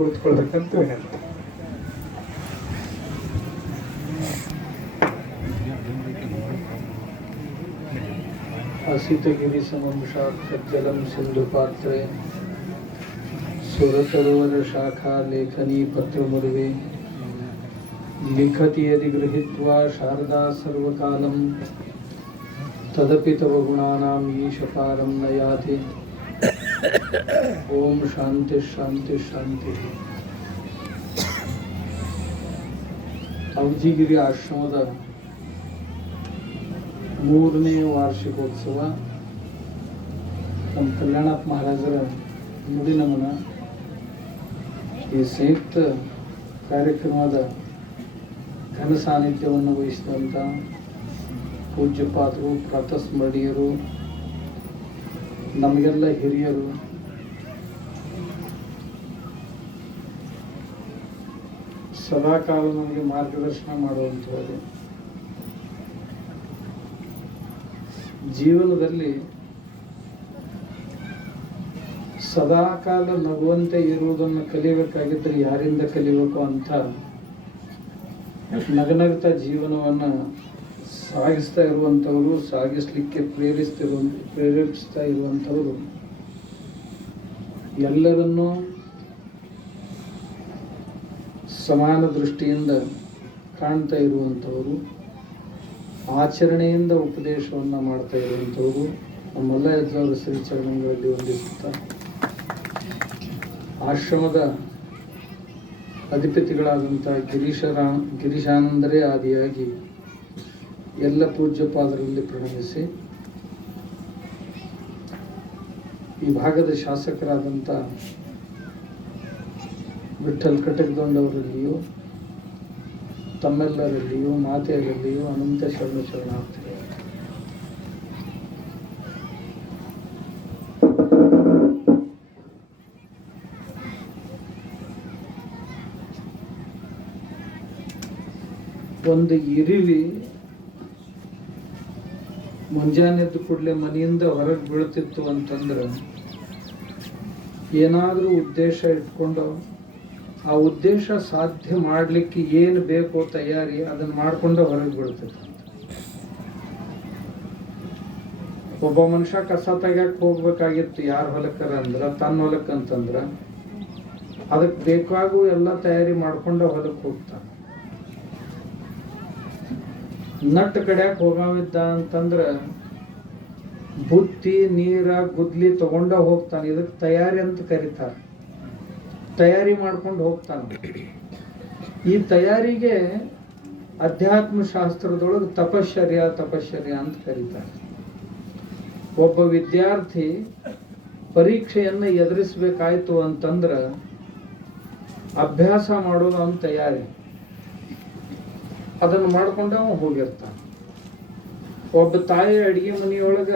ಕೂತ್ಕೊಳ್ಬೇಕಂತ ಅಸಿತಗಿರಿ ಸಮಂಶಾಕ್ಷಜ್ಜಲಂ ಸಿಂಧು ಪಾತ್ರೆ ಸುರತರುವರ ಶಾಖಾ ಲೇಖನಿ ಪತ್ರಮುರುವೆ ಲಿಖತಿ ಯದಿ ಗೃಹೀತ್ವಾ ಶಾರದಾ ಸರ್ವಕಾಲಂ ತದಪಿ ತವ ಗುಣಾನಾಂ ಈಶಪಾರಂ ನ ಯಾತಿ. ಓಂ ಶಾಂತಿ ಶಾಂತಿ ಶಾಂತಿ. ಅವಜಿಗಿರಿ ಆಶ್ರಮದ 3ನೇ ವಾರ್ಷಿಕೋತ್ಸವ ನಮ್ಮ ಕಲ್ಯಾಣಪ್ಪ ಮಹಾರಾಜರ ನುಡಿ ನಮನ ಈ ಸಂಯುಕ್ತ ಕಾರ್ಯಕ್ರಮದ ಘನ ಸಾನ್ನಿಧ್ಯವನ್ನು ವಹಿಸಿದಂಥ ಪೂಜ್ಯಪಾದರು, ಪ್ರಾತಸ್ಮರಣೀಯರು, ನಮಗೆಲ್ಲ ಹಿರಿಯರು, ಸದಾಕಾಲ ನಮಗೆ ಮಾರ್ಗದರ್ಶನ ಮಾಡುವಂಥವರು, ಜೀವನದಲ್ಲಿ ಸದಾಕಾಲ ನಗುವಂತೆ ಇರುವುದನ್ನು ಕಲಿಯಬೇಕಾಗಿದ್ದರೆ ಯಾರಿಂದ ಕಲಿಬೇಕು ಅಂತ ನಗನಗ್ತಾ ಜೀವನವನ್ನು ಸಾಗಿಸ್ತಾ ಇರುವಂಥವರು, ಸಾಗಿಸ್ಲಿಕ್ಕೆ ಪ್ರೇರೇಪಿಸ್ತಾ ಇರುವಂಥವರು, ಎಲ್ಲರನ್ನೂ ಸಮಾನ ದೃಷ್ಟಿಯಿಂದ ಕಾಣ್ತಾ ಇರುವಂಥವರು, ಆಚರಣೆಯಿಂದ ಉಪದೇಶವನ್ನು ಮಾಡ್ತಾ ಇರುವಂಥವರು ನಮ್ಮೆಲ್ಲ ಯಜ್ಞರ ಶ್ರೀಚರಣಗಳಲ್ಲಿ ವಂದಿಸುತ್ತಾ ಆಶ್ರಮದ ಅಧಿಪತಿಗಳಾದಂಥ ಗಿರೀಶಾನಂದರೇ ಆದಿಯಾಗಿ ಎಲ್ಲ ಪೂಜ್ಯಪಾದರಲ್ಲಿ ಪ್ರಣಮಿಸಿ, ಈ ಭಾಗದ ಶಾಸಕರಾದಂಥ ವಿಠಲ್ ಕಟಕದೊಂಡವರಲ್ಲಿಯೂ ತಮ್ಮೆಲ್ಲರಲ್ಲಿಯೂ ಮಾತೆಯರಲ್ಲಿಯೂ ಅನಂತ ಶರಣಾರ್ಥಿಗಳು. ಒಂದು ಇರಿವಿ ಮುಂಜಾನೆ ಎದ್ದು ಕೂಡಲೇ ಮನೆಯಿಂದ ಹೊರಗೆ ಬೀಳ್ತಿತ್ತು ಅಂತಂದ್ರೆ ಏನಾದರೂ ಉದ್ದೇಶ ಇಟ್ಕೊಂಡು ಆ ಉದ್ದೇಶ ಸಾಧ್ಯ ಮಾಡಲಿಕ್ಕೆ ಏನು ಬೇಕೋ ತಯಾರಿ ಅದನ್ನು ಮಾಡ್ಕೊಂಡು ಹೊರಗೆ ಬೀಳ್ತಿತ್ತು. ಒಬ್ಬ ಮನುಷ್ಯ ಕಸ ತೆಗ್ಯಾಕೆ ಹೋಗ್ಬೇಕಾಗಿತ್ತು ಯಾರ ಹೊಲಕ್ಕರ ಅಂದ್ರೆ ತನ್ನ ಹೊಲಕ್ಕಂತಂದ್ರೆ ಅದಕ್ಕೆ ಬೇಕಾಗುವ ಎಲ್ಲ ತಯಾರಿ ಮಾಡ್ಕೊಂಡು ಹೊಲಕ್ಕೆ ಹೋಗ್ತಾನೆ. ನಟ್ ಕಡ್ಯಾಕ್ ಹೋಗವಿದ್ದ ಅಂತಂದ್ರ ಬುತ್ತಿ ನೀರ ಗುದ್ಲಿ ತಗೊಂಡ ಹೋಗ್ತಾನೆ. ಇದಕ್ಕೆ ತಯಾರಿ ಅಂತ ಕರೀತಾರೆ. ತಯಾರಿ ಮಾಡ್ಕೊಂಡು ಹೋಗ್ತಾನೆ. ಈ ತಯಾರಿಗೆ ಅಧ್ಯಾತ್ಮ ಶಾಸ್ತ್ರದೊಳಗೆ ತಪಶ್ಚರ್ಯ ಅಂತ ಕರೀತಾರೆ. ಒಬ್ಬ ವಿದ್ಯಾರ್ಥಿ ಪರೀಕ್ಷೆಯನ್ನು ಎದುರಿಸಬೇಕಾಯ್ತು ಅಂತಂದ್ರ ಅಭ್ಯಾಸ ಮಾಡೋದು ಅವನ ತಯಾರಿ. ಅದನ್ನು ಮಾಡ್ಕೊಂಡ ಅವ ಹೋಗಿರ್ತಾನೆ. ಒಬ್ಬ ತಾಯಿ ಅಡಿಗೆ ಮನೆಯೊಳಗ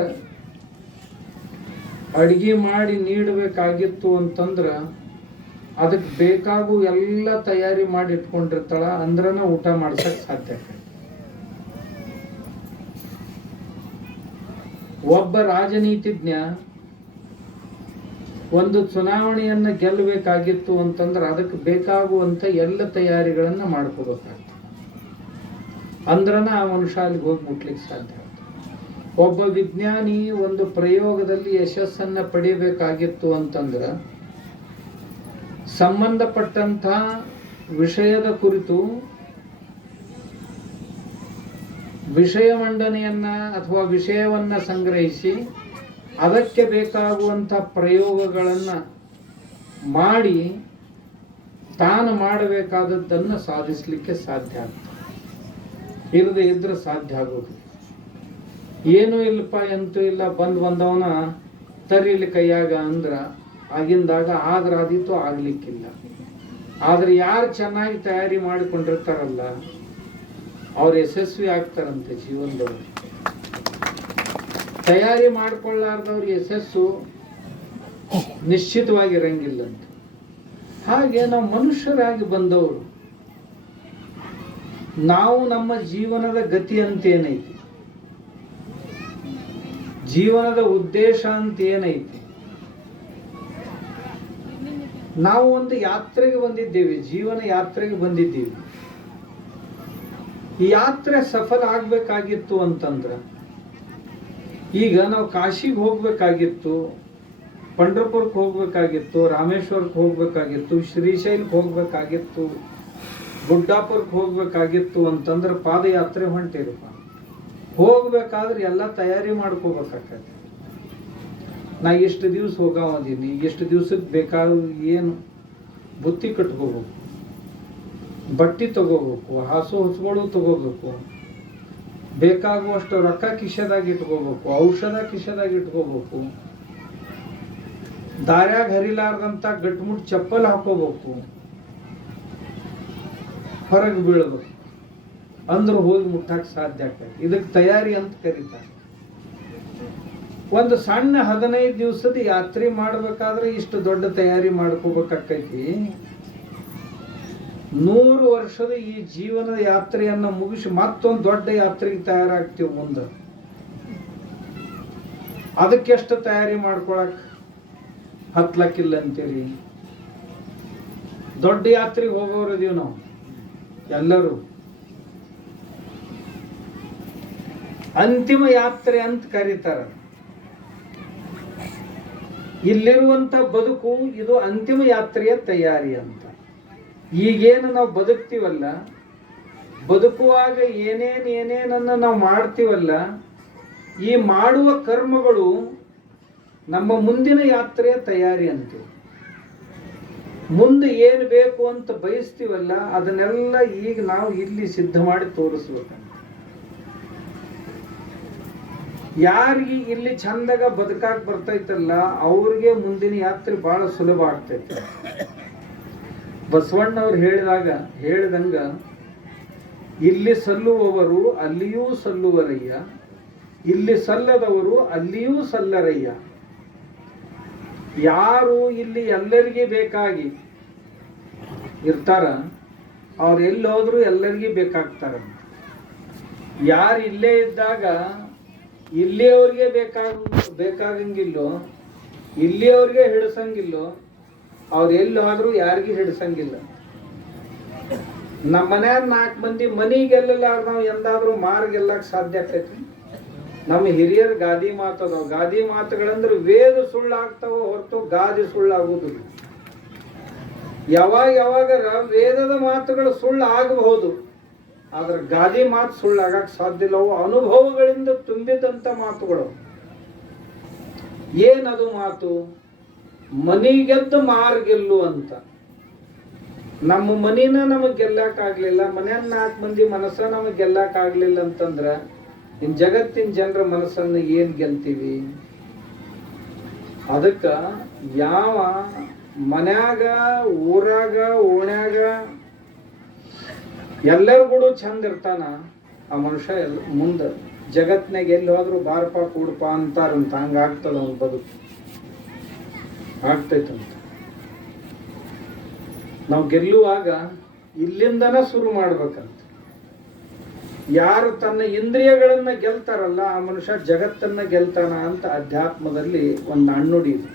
ಅಡಿಗೆ ಮಾಡಿ ನೀಡಬೇಕಾಗಿತ್ತು ಅಂತಂದ್ರ ಅದಕ್ಕೆ ಬೇಕಾಗುವ ಎಲ್ಲ ತಯಾರಿ ಮಾಡಿ ಇಟ್ಕೊಂಡಿರ್ತಾಳ. ಅಂದ್ರನ ಊಟ ಮಾಡ್ಸಕ್ ಸಾಧ್ಯ. ಒಬ್ಬ ರಾಜನೀತಿಜ್ಞ ಒಂದು ಚುನಾವಣೆಯನ್ನ ಗೆಲ್ಲಬೇಕಾಗಿತ್ತು ಅಂತಂದ್ರೆ ಅದಕ್ಕೆ ಬೇಕಾಗುವಂತ ಎಲ್ಲ ತಯಾರಿಗಳನ್ನ ಮಾಡ್ಕೋಬೇಕಾಗ್ತದೆ. ಅಂದ್ರನ ಆ ಮನುಷ್ಯ ಅಲ್ಲಿಗೆ ಹೋಗಿ ಮುಟ್ಲಿಕ್ಕೆ ಸಾಧ್ಯ. ಒಬ್ಬ ವಿಜ್ಞಾನಿ ಒಂದು ಪ್ರಯೋಗದಲ್ಲಿ ಯಶಸ್ಸನ್ನ ಪಡೆಯಬೇಕಾಗಿತ್ತು ಅಂತಂದ್ರೆ ಸಂಬಂಧಪಟ್ಟಂಥ ವಿಷಯದ ಕುರಿತು ವಿಷಯ ಮಂಡನೆಯನ್ನ ಅಥವಾ ವಿಷಯವನ್ನ ಸಂಗ್ರಹಿಸಿ ಅದಕ್ಕೆ ಬೇಕಾಗುವಂಥ ಪ್ರಯೋಗಗಳನ್ನ ಮಾಡಿ ತಾನು ಮಾಡಬೇಕಾದದ್ದನ್ನು ಸಾಧಿಸಲಿಕ್ಕೆ ಸಾಧ್ಯ ಆಗ್ತದೆ. ಇಲ್ಲದೆ ಇದ್ರೆ ಸಾಧ್ಯ ಆಗೋದು ಏನೂ ಇಲ್ಲಪ್ಪ, ಎಂತೂ ಇಲ್ಲ, ಬಂದವನ ತರೀಲಿ ಕೈಯಾಗ ಅಂದ್ರ ಆಗಿಂದಾಗ ಆದ್ರೆ ಆದೀತು, ಆಗ್ಲಿಕ್ಕಿಲ್ಲ. ಆದ್ರೆ ಯಾರು ಚೆನ್ನಾಗಿ ತಯಾರಿ ಮಾಡಿಕೊಂಡಿರ್ತಾರಲ್ಲ ಅವ್ರು ಯಶಸ್ವಿ ಆಗ್ತಾರಂತೆ ಜೀವನದವ್ರು. ತಯಾರಿ ಮಾಡಿಕೊಳ್ಳಾರ್ದವ್ರ ಯಶಸ್ಸು ನಿಶ್ಚಿತವಾಗಿರಂಗಿಲ್ಲಂತ. ಹಾಗೆ ನಾವು ಮನುಷ್ಯರಾಗಿ ಬಂದವರು, ನಾವು ನಮ್ಮ ಜೀವನದ ಗತಿ ಅಂತ ಏನೈತಿ, ಜೀವನದ ಉದ್ದೇಶ ಅಂತ ಏನೈತಿ, ನಾವು ಒಂದು ಯಾತ್ರೆಗೆ ಬಂದಿದ್ದೇವೆ, ಜೀವನ ಯಾತ್ರೆಗೆ ಬಂದಿದ್ದೀವಿ. ಈ ಯಾತ್ರೆ ಸಫಲ ಆಗ್ಬೇಕಾಗಿತ್ತು ಅಂತಂದ್ರೆ, ಈಗ ನಾವು ಕಾಶಿಗೆ ಹೋಗ್ಬೇಕಾಗಿತ್ತು, ಪಂಡ್ರಪುರಕ್ಕೆ ಹೋಗ್ಬೇಕಾಗಿತ್ತು, ರಾಮೇಶ್ವರಕ್ಕೆ ಹೋಗ್ಬೇಕಾಗಿತ್ತು, ಶ್ರೀಶೈಲಕ್ಕೆ ಹೋಗ್ಬೇಕಾಗಿತ್ತು, ಗುಡ್ಡಾಪುರಕ್ಕೆ ಹೋಗ್ಬೇಕಾಗಿತ್ತು ಅಂತಂದ್ರೆ ಪಾದಯಾತ್ರೆ ಹೊಂಟಿರಪ್ಪ. ಹೋಗ್ಬೇಕಾದ್ರೆ ಎಲ್ಲ ತಯಾರಿ ಮಾಡ್ಕೋಬೇಕಾಗತ್ತೆ. ನಾ ಎಷ್ಟು ದಿವ್ಸ ಹೋಗಾವದೀನಿ, ಎಷ್ಟು ದಿವ್ಸಕ್ಕೆ ಬೇಕಾದ ಏನು ಬುತ್ತಿ ಕಟ್ಕೋಬೇಕು, ಬಟ್ಟೆ ತಗೋಬೇಕು, ಹಾಸು ಹೊಸ್ಗಳು ತಗೋಬೇಕು, ಬೇಕಾಗುವಷ್ಟು ರೊಕ್ಕ ಕಿಶೆದಾಗ ಇಟ್ಕೋಬೇಕು, ಔಷಧ ಕಿಶೆದಾಗ ಇಟ್ಕೋಬೇಕು, ದಾರ್ಯಾಗ ಹರಿಲಾರ್ದಂತ ಗಟ್ಮುಟ್ ಚಪ್ಪಲ್ ಹಾಕೋಬೇಕು, ಹೊರಗೆ ಬೀಳ್ಬೇಕು ಅಂದ್ರೆ ಹೋಗಿ ಮುಟ್ಟಕ್ಕೆ ಸಾಧ್ಯ ಆಗ್ತದೆ. ಇದಕ್ಕೆ ತಯಾರಿ ಅಂತ ಕರೀತಾರೆ. ಒಂದು ಸಣ್ಣ 15 ದಿವಸದ ಯಾತ್ರೆ ಮಾಡ್ಬೇಕಾದ್ರೆ ಇಷ್ಟು ದೊಡ್ಡ ತಯಾರಿ ಮಾಡ್ಕೋಬೇಕಾಕೈತಿ. 100 ವರ್ಷದ ಈ ಜೀವನದ ಯಾತ್ರೆಯನ್ನ ಮುಗಿಸಿ ಮತ್ತೊಂದು ದೊಡ್ಡ ಯಾತ್ರೆಗೆ ತಯಾರಾಗ್ತೀವಿ ಮುಂದೆ. ಅದಕ್ಕೆಷ್ಟು ತಯಾರಿ ಮಾಡ್ಕೊಳಕ್ 10 ಲಕ್ಷ ಇಲ್ಲ ಅಂತೀರಿ. ದೊಡ್ಡ ಯಾತ್ರೆಗೆ ಹೋಗೋರು ಇದೀವಿ ನಾವು ಎಲ್ಲರೂ. ಅಂತಿಮ ಯಾತ್ರೆ ಅಂತ ಕರೀತಾರ. ಇಲ್ಲಿರುವಂತ ಬದುಕು ಇದು ಅಂತಿಮ ಯಾತ್ರೆಯ ತಯಾರಿ ಅಂತ. ಈಗೇನು ನಾವು ಬದುಕ್ತೀವಲ್ಲ, ಬದುಕುವಾಗ ಏನೇನನ್ನ ನಾವು ಮಾಡ್ತೀವಲ್ಲ, ಈ ಮಾಡುವ ಕರ್ಮಗಳು ನಮ್ಮ ಮುಂದಿನ ಯಾತ್ರೆಯ ತಯಾರಿ ಅಂತೀವಿ. ಮುಂದೆ ಏನು ಬೇಕು ಅಂತ ಬಯಸ್ತೀವಲ್ಲ, ಅದನ್ನೆಲ್ಲ ಈಗ ನಾವು ಇಲ್ಲಿ ಸಿದ್ಧ ಮಾಡಿ ತೋರಿಸ್ಬೇಕಂತ. ಯಾರಿಗೆ ಇಲ್ಲಿ ಚಂದಾಗ ಬದುಕಾಕ್ ಬರ್ತೈತಲ್ಲ ಅವ್ರಿಗೆ ಮುಂದಿನ ಯಾತ್ರೆ ಬಹಳ ಸುಲಭ ಆಗ್ತೈತೆ. ಬಸವಣ್ಣವ್ರು ಹೇಳಿದಂಗ ಇಲ್ಲಿ ಸಲ್ಲುವವರು ಅಲ್ಲಿಯೂ ಸಲ್ಲುವರಯ್ಯ, ಇಲ್ಲಿ ಸಲ್ಲದವರು ಅಲ್ಲಿಯೂ ಸಲ್ಲರಯ್ಯ. ಯಾರು ಇಲ್ಲಿ ಎಲ್ಲರಿಗೆ ಬೇಕಾಗಿ ಇರ್ತಾರ ಅವ್ರು ಎಲ್ಲಿ ಹೋದ್ರು ಎಲ್ಲರಿಗೂ ಬೇಕಾಗ್ತಾರ. ಯಾರು ಇಲ್ಲೇ ಇದ್ದಾಗ ಇಲ್ಲಿಯವ್ರಿಗೆ ಬೇಕಾಗಂಗಿಲ್ಲೋ, ಇಲ್ಲಿಯವ್ರಿಗೆ ಹಿಡಿಸಂಗಿಲ್ಲೋ, ಅವ್ರು ಎಲ್ಲಿ ಹೋದ್ರು ಯಾರಿಗೂ ಹಿಡಿಸಂಗಿಲ್ಲ. ನಮ್ಮ ಮನ್ಯಾಗ 4 ಮಂದಿ ಮನಿ ಗೆಲ್ಲಲಾರ ನಾವು ಎಂದಾದ್ರೂ ಮಾರ್ ಗೆಲ್ಲಕ್ ಸಾಧ್ಯ ಆಗ್ತೈತಿ? ನಮ್ಮ ಹಿರಿಯರ ಗಾದಿ ಮಾತದವ. ಗಾದಿ ಮಾತುಗಳಂದ್ರೆ ವೇದ ಸುಳ್ಳಾಗ್ತಾವ ಹೊರತು ಗಾದಿ ಸುಳ್ಳಾಗುವುದಿಲ್ಲ. ಯಾವಾಗರ ವೇದದ ಮಾತುಗಳು ಸುಳ್ಳು ಆಗಬಹುದು, ಆದ್ರೆ ಗಾದಿ ಮಾತು ಸುಳ್ಳಾಗಕ್ ಸಾಧ್ಯ ಇಲ್ಲ. ಅವು ಅನುಭವಗಳಿಂದ ತುಂಬಿದಂತ ಮಾತುಗಳು. ಏನದು ಮಾತು? ಮನಿಗೆದ್ದು ಮಾರ್ ಗೆಲ್ಲು ಅಂತ. ನಮ್ಮ ಮನಿನ ನಮಗ್ ಗೆಲ್ಲಕ್ ಆಗ್ಲಿಲ್ಲ, ಮನೆಯನ್ನ 4 ಮಂದಿ ಮನಸ್ಸ ನಮಗ್ ಗೆಲ್ಲಕ್ ಆಗ್ಲಿಲ್ಲ ಅಂತಂದ್ರ ಇನ್ ಜಗತ್ತಿನ ಜನರ ಮನಸ್ಸನ್ನು ಏನ್ ಗೆಲ್ತೀವಿ? ಅದಕ್ಕ ಯಾವ ಮನ್ಯಾಗ, ಊರಾಗ, ಓಣ್ಯಾಗ ಎಲ್ಲರೂ ಕೂಡ ಚಂದ ಇರ್ತಾನ, ಆ ಮನುಷ್ಯ ಮುಂದ ಜಗತ್ನಾಗ ಎಲ್ಲಿ ಹೋದ್ರು ಬಾರಪ್ಪ ಕೂಡಪ್ಪ ಅಂತಾರಂತ. ಹಂಗ ಆಗ್ತದ ಅವ್ನ ಬದುಕು, ಆಗ್ತೈತಂತ. ನಾವು ಗೆಲ್ಲುವಾಗ ಇಲ್ಲಿಂದನ ಶುರು ಮಾಡ್ಬೇಕಂತ. ಯಾರು ತನ್ನ ಇಂದ್ರಿಯಗಳನ್ನ ಗೆಲ್ತಾರಲ್ಲ ಆ ಮನುಷ್ಯ ಜಗತ್ತನ್ನ ಗೆಲ್ತಾನ ಅಂತ ಅಧ್ಯಾತ್ಮದಲ್ಲಿ ಒಂದು ನಾಣ್ಣುಡಿ ಇದೆ.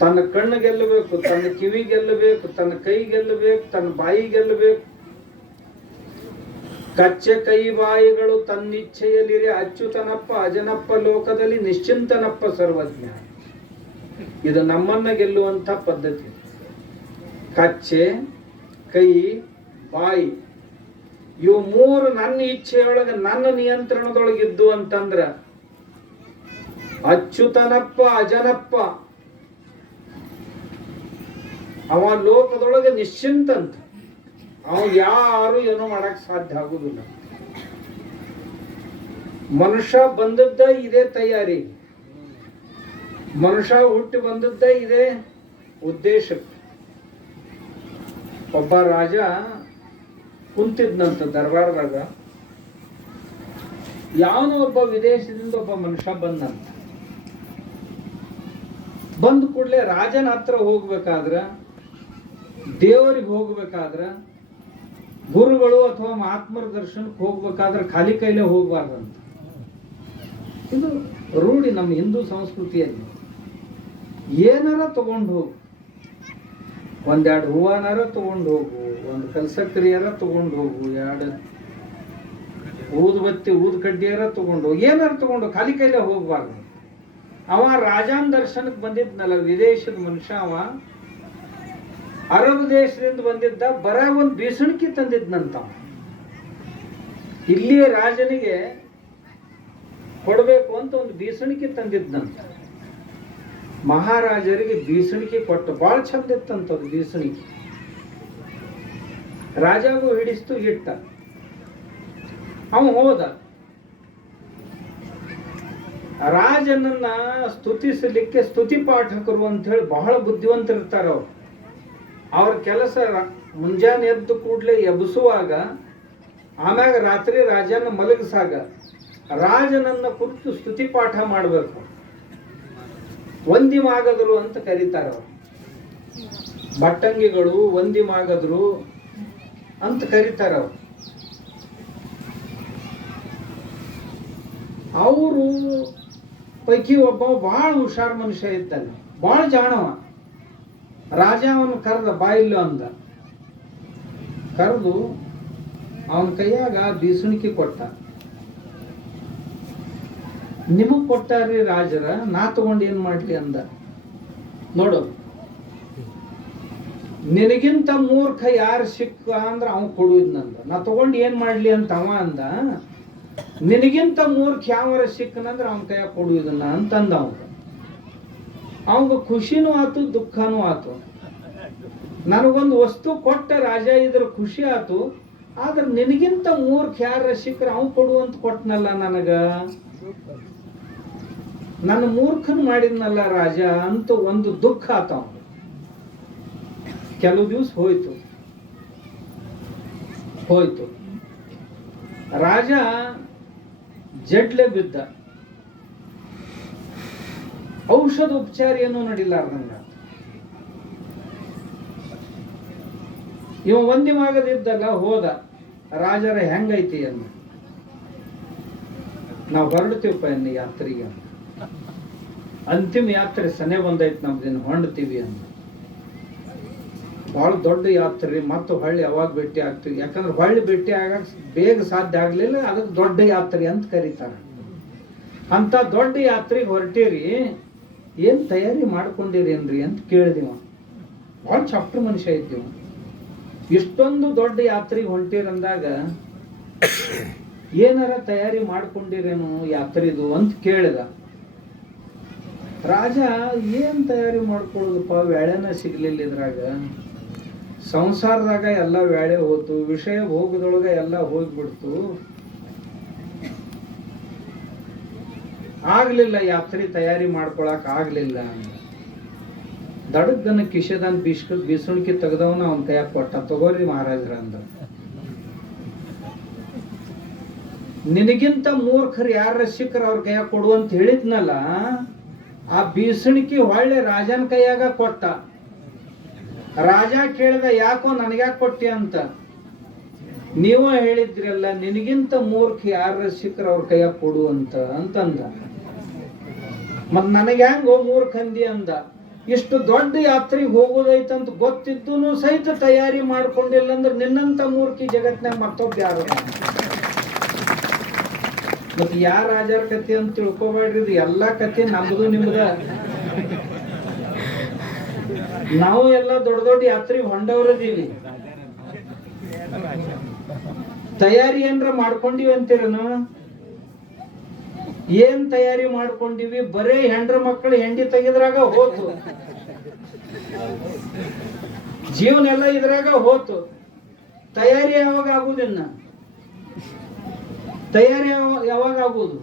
ತನ್ನ ಕಣ್ಣು ಗೆಲ್ಲಬೇಕು, ತನ್ನ ಕಿವಿ ಗೆಲ್ಲಬೇಕು, ತನ್ನ ಕೈ ಗೆಲ್ಲಬೇಕು, ತನ್ನ ಬಾಯಿ ಗೆಲ್ಲಬೇಕು. ಕಚ್ಚೆ ಕೈ ಬಾಯಿಗಳು ತನ್ನಿಚ್ಛೆಯಲ್ಲಿರೆ ಅಚ್ಯುತನಪ್ಪ ಅಜನಪ್ಪ ಲೋಕದಲ್ಲಿ ನಿಶ್ಚಿಂತನಪ್ಪ ಸರ್ವಜ್ಞ. ಇದು ನಮ್ಮನ್ನ ಗೆಲ್ಲುವಂತ ಪದ್ಧತಿ. ಕಚ್ಚೆ, ಕೈ, ಬಾಯಿ ಇವು 3 ನನ್ನ ಇಚ್ಛೆಯೊಳಗೆ ನನ್ನ ನಿಯಂತ್ರಣದೊಳಗಿದ್ದು ಅಂತಂದ್ರ ಅಚ್ಯುತನಪ್ಪ ಅಜನಪ್ಪ ಅವ ಲೋಕದೊಳಗೆ ನಿಶ್ಚಿಂತಂತ. ಅವ ಯಾರು ಏನೋ ಮಾಡಕ್ ಸಾಧ್ಯ ಆಗುದಿಲ್ಲ. ಮನುಷ್ಯ ಬಂದದ್ದ ಇದೇ ತಯಾರಿ, ಮನುಷ್ಯ ಹುಟ್ಟಿ ಬಂದದ್ದ ಇದೇ ಉದ್ದೇಶಕ್ಕೆ. ಒಬ್ಬ ರಾಜ ಕುಂತಿದ್ನಂತ ದರ್ಬಾರ್ದಾಗ. ಯಾವನೋ ಒಬ್ಬ ವಿದೇಶದಿಂದ ಒಬ್ಬ ಮನುಷ್ಯ ಬಂದಂತ. ಬಂದ ಕೂಡಲೇ ರಾಜನ ಹತ್ರ ಹೋಗ್ಬೇಕಾದ್ರ, ದೇವರಿಗೆ ಹೋಗ್ಬೇಕಾದ್ರ, ಗುರುಗಳು ಅಥವಾ ಮಹಾತ್ಮರ ದರ್ಶನಕ್ಕೆ ಹೋಗ್ಬೇಕಾದ್ರೆ ಖಾಲಿ ಕೈಲೇ ಹೋಗ್ಬಾರ್ದಂತ. ಇದು ರೂಢಿ ನಮ್ಮ ಹಿಂದೂ ಸಂಸ್ಕೃತಿಯಲ್ಲಿ. ಏನಾರ ತಗೊಂಡು ಹೋಗು, ಒಂದೆರಡು ಹೂವನಾರ ತಗೊಂಡು ಹೋಗು, ಒಂದು ಕಲ್ಸಕ್ರಿಯಾರ ತಗೊಂಡು ಹೋಗು, ಎರಡು ಊದುಬತ್ತಿ ಕಡ್ಡಿಯಾರ ತಗೊಂಡು ಹೋಗು, ಏನಾರು ತಗೊಂಡು ಖಾಲಿ ಕೈಲೇ ಹೋಗ್ಬಾರ್ದು. ಅವ ರಾಜಾನ್ ದರ್ಶನಕ್ಕೆ ಬಂದಿದ್ನಲ್ಲ, ವಿದೇಶದ ಮನುಷ್ಯ, ಅವ ಅರಬ್ ದೇಶದಿಂದ ಬಂದಿದ್ದ. ಬರ ಒಂದು ಬೀಸಣಿಕೆ ತಂದಿದ್ನಂತ. ಇಲ್ಲಿಯ ರಾಜನಿಗೆ ಕೊಡಬೇಕು ಅಂತ ಒಂದು ಬೀಸಣಿಕೆ ತಂದಿದ್ನಂತ. ಮಹಾರಾಜರಿಗೆ ಬೀಸಣಿಕೆ ಕೊಟ್ಟು ಬಹಳ ಚಂದ ಇತ್ತಂತದ್ದು ಬೀಸಣಿಕೆ. ರಾಜಾಗೂ ಹಿಡಿಸ್ತು, ಇಟ್ಟ. ಅವ ಹೋದ. ರಾಜನನ್ನ ಸ್ತುತಿಸಲಿಕ್ಕೆ ಸ್ತುತಿ ಪಾಠಕರು ಅಂತ ಹೇಳಿ ಬಹಳ ಬುದ್ಧಿವಂತರಿರ್ತಾರ ಅವ್ರು. ಅವ್ರ ಕೆಲಸ ಮುಂಜಾನೆ ಎದ್ದು ಕೂಡಲೇ ಎಬ್ಬಿಸುವಾಗ, ಆಮ್ಯಾಗ ರಾತ್ರಿ ರಾಜನ ಮಲಗಿಸಾಗ ರಾಜನನ್ನ ಕುರಿತು ಸ್ತುತಿ ಪಾಠ ಮಾಡಬೇಕು. ವಂದಿ ಮಾಗದರು ಅಂತ ಕರೀತಾರ ಅವರು. ಭಟ್ಟಂಗಿಗಳು, ವಂದಿ ಮಾಗದರು ಅಂತ ಕರೀತಾರ ಅವರು. ಅವರು ಪೈಕಿ ಒಬ್ಬ ಬಹಳ ಹುಷಾರ್ ಮನುಷ್ಯ ಇದ್ದಾನೆ, ಬಹಳ ಜಾಣವ. ರಾಜ ಅವನು ಕರೆದ, ಬಾಯಿಲ್ಲ ಅಂದ. ಕರೆದು ಅವನ ಕೈಯಾಗ ಬೀಸುಣಿಕೆ ಕೊಟ್ಟ. ನಿಮಗ್ ಕೊಟ್ಟಾರ್ರಿ ರಾಜರ, ನಾ ತಗೊಂಡು ಏನ್ ಮಾಡ್ಲಿ ಅಂದ. ನೋಡು, ನಿನಗಿಂತ ಮೂರ್ಖ ಯಾರು ಸಿಕ್ಕ ಅಂದ್ರ ಅವ ಕೊಡುವುದ್ನಂದ. ನಾ ತಗೊಂಡು ಏನ್ ಮಾಡ್ಲಿ ಅಂತ ಅವ ಅಂದ. ನಿನಗಿಂತ ಮೂರ್ಖ ಯಾವರ ಸಿಕ್ಕನಂದ್ರ ಅವನ ಕೈಯಾಗ ಕೊಡುವುದನ್ನ ಅಂತಂದ. ಅವಂಗ ಖುಷಿನೂ ಆತು, ದುಃಖನೂ ಆತು. ನನಗೊಂದು ವಸ್ತು ಕೊಟ್ಟ ರಾಜ, ಇದ್ರ ಖುಷಿ ಆತು. ಆದ್ರೆ ನಿನಗಿಂತ ಮೂರ್ಖ ಯಾರ ಸಿಕ್ಕರ ಅವ್ ಕೊಡುವಂತ ಕೊಟ್ಟನಲ್ಲ ನನಗ, ನನ್ನ ಮೂರ್ಖನ್ ಮಾಡಿದ್ನಲ್ಲ ರಾಜ ಅಂತ ಒಂದು ದುಃಖ ಆತ. ಕೆಲವು ದಿವಸ ಹೋಯ್ತು. ರಾಜ ಜಡ್ಲೆ ಬಿದ್ದ. ಔಷಧ ಉಪಚಾರ ಏನೂ ನಡಿಲಾರ್ದಂಗ. ಇವ ವಂದ್ಯವಾಗದಿದ್ದಲ್ಲ, ಹೋದ. ರಾಜರ ಹೆಂಗೈತಿ ಅನ್ನ, ನಾವು ಹೊರಡ್ತೀವಪ್ಪ ಇನ್ನು ಯಾತ್ರೆಗೆ, ಅಂತಿಮ ಯಾತ್ರೆ ಸನೆ ಬಂದೈತಿ ನಮ್ದಿನ, ಹೊಂಡ್ತೀವಿ ಅಂದ. ಬಹಳ ದೊಡ್ಡ ಯಾತ್ರೆ, ಮತ್ತು ಹೊಳ್ಳಿ ಯಾವಾಗ ಭೇಟಿ ಆಗ್ತೀವಿ. ಯಾಕಂದ್ರೆ ಹೊಳ್ಳಿ ಭೇಟಿ ಆಗಕ್ ಬೇಗ ಸಾಧ್ಯ ಆಗ್ಲಿಲ್ಲ, ಅದಕ್ಕೆ ದೊಡ್ಡ ಯಾತ್ರೆ ಅಂತ ಕರೀತಾರ. ಅಂತ ದೊಡ್ಡ ಯಾತ್ರೆಗೆ ಹೊರಟೀರಿ, ಏನ್ ತಯಾರಿ ಮಾಡ್ಕೊಂಡಿರೇನ್ರಿ ಅಂತ ಕೇಳಿದಿವ. ಬಹಳ ಚಪ್ಟ ಮನುಷ್ಯ ಇದ್ದೀವ. ಇಷ್ಟೊಂದು ದೊಡ್ಡ ಯಾತ್ರೆಗೆ ಹೊಂಟಿರಂದಾಗ ಏನಾರ ತಯಾರಿ ಮಾಡ್ಕೊಂಡಿರೇನು ಯಾತ್ರೆದು ಅಂತ ಕೇಳಿದ. ರಾಜ ಏನ್ ತಯಾರಿ ಮಾಡ್ಕೊಳ್ಳೋದಪ್ಪ, ವೇಳೆನ ಸಿಗ್ಲಿಲ್ಲ ಇದ್ರಾಗ. ಸಂಸಾರದಾಗ ಎಲ್ಲ ವೇಳೆ ಹೋತು, ವಿಷಯ ಭೋಗದೊಳಗ ಎಲ್ಲ ಹೋಗ್ಬಿಡ್ತು, ಆಗ್ಲಿಲ್ಲ ಯಾತ್ರೆ ತಯಾರಿ ಮಾಡ್ಕೊಳಕ್ ಆಗ್ಲಿಲ್ಲ. ದಡಗನ ಕಿಶೆದಾನ್ ಬೀಸುಣಿಕೆ ತೆಗ್ದವನ ಅವನ ಕೈಯಾಗ ಕೊಟ್ಟ, ತಗೋರಿ ಮಹಾರಾಜರ ಅಂದ. ನಿನಗಿಂತ ಮೂರ್ಖರು ಯಾರ ಸಿಕ್ಕರ ಅವ್ರ ಕೈಯಾಗ ಕೊಡುವಂತ ಹೇಳಿದ್ನಲ್ಲ, ಆ ಬೀಸುಣಿಕೆ ಹೊಳ್ಳೆ ರಾಜನ ಕೈಯಾಗ ಕೊಟ್ಟ. ರಾಜ ಕೇಳಿದ, ಯಾಕೋ ನನಗ್ಯಾಕೆ ಕೊಟ್ಟಿ ಅಂತ. ನೀವ ಹೇಳಿದ್ರಲ್ಲ, ನಿನಗಿಂತ ಮೂರ್ಖ ಯಾರ ಸಿಕ್ಕರ ಅವ್ರ ಕೈಯಾಗ ಕೊಡು ಅಂತಂದ. ಮತ್ ನನಗೆ ಹೆಂಗೋ ಮೂರ್ಖಂದಿ ಅಂದ. ಇಷ್ಟು ದೊಡ್ಡ ಯಾತ್ರೆಗೆ ಹೋಗೋದೈತಂತ ಗೊತ್ತಿದ್ದು ಸಹಿತ ತಯಾರಿ ಮಾಡ್ಕೊಂಡಿಲ್ಲ ಅಂದ್ರೆ ನಿನ್ನಂತ ಮೂರ್ಖಿ ಜಗತ್ನಾಗ ಮತ್ತೊಬ್ಬ ಯಾರು. ಮತ್ ಯಾರ ರಾಜರ ಕತೆ ಅಂತ ತಿಳ್ಕೊಬೇಡ್ರಿ, ಇದು ಎಲ್ಲಾ ಕತೆ ನಮ್ದು ನಿಮ್ದ. ನಾವು ಎಲ್ಲ ದೊಡ್ಡ ದೊಡ್ಡ ಯಾತ್ರೆಗೆ ಹೊಂಡವ್ರದೀವಿ. ತಯಾರಿ ಏನ್ರ ಮಾಡ್ಕೊಂಡಿವಿ ಅಂತೀರನು? ಏನ್ ತಯಾರಿ ಮಾಡ್ಕೊಂಡಿವಿ? ಬರೇ ಹೆಂಡ್ರ ಮಕ್ಕಳು ಹೆಂಡಿ ತೆಗೆದ್ರಾಗ ಹೋತು, ಜೀವನ ಎಲ್ಲ ಇದ್ರಾಗ ಹೋತು. ತಯಾರಿ ಯಾವಾಗ ಆಗುದಿನ್ನ? ತಯಾರಿ ಯಾವಾಗ ಆಗುದು?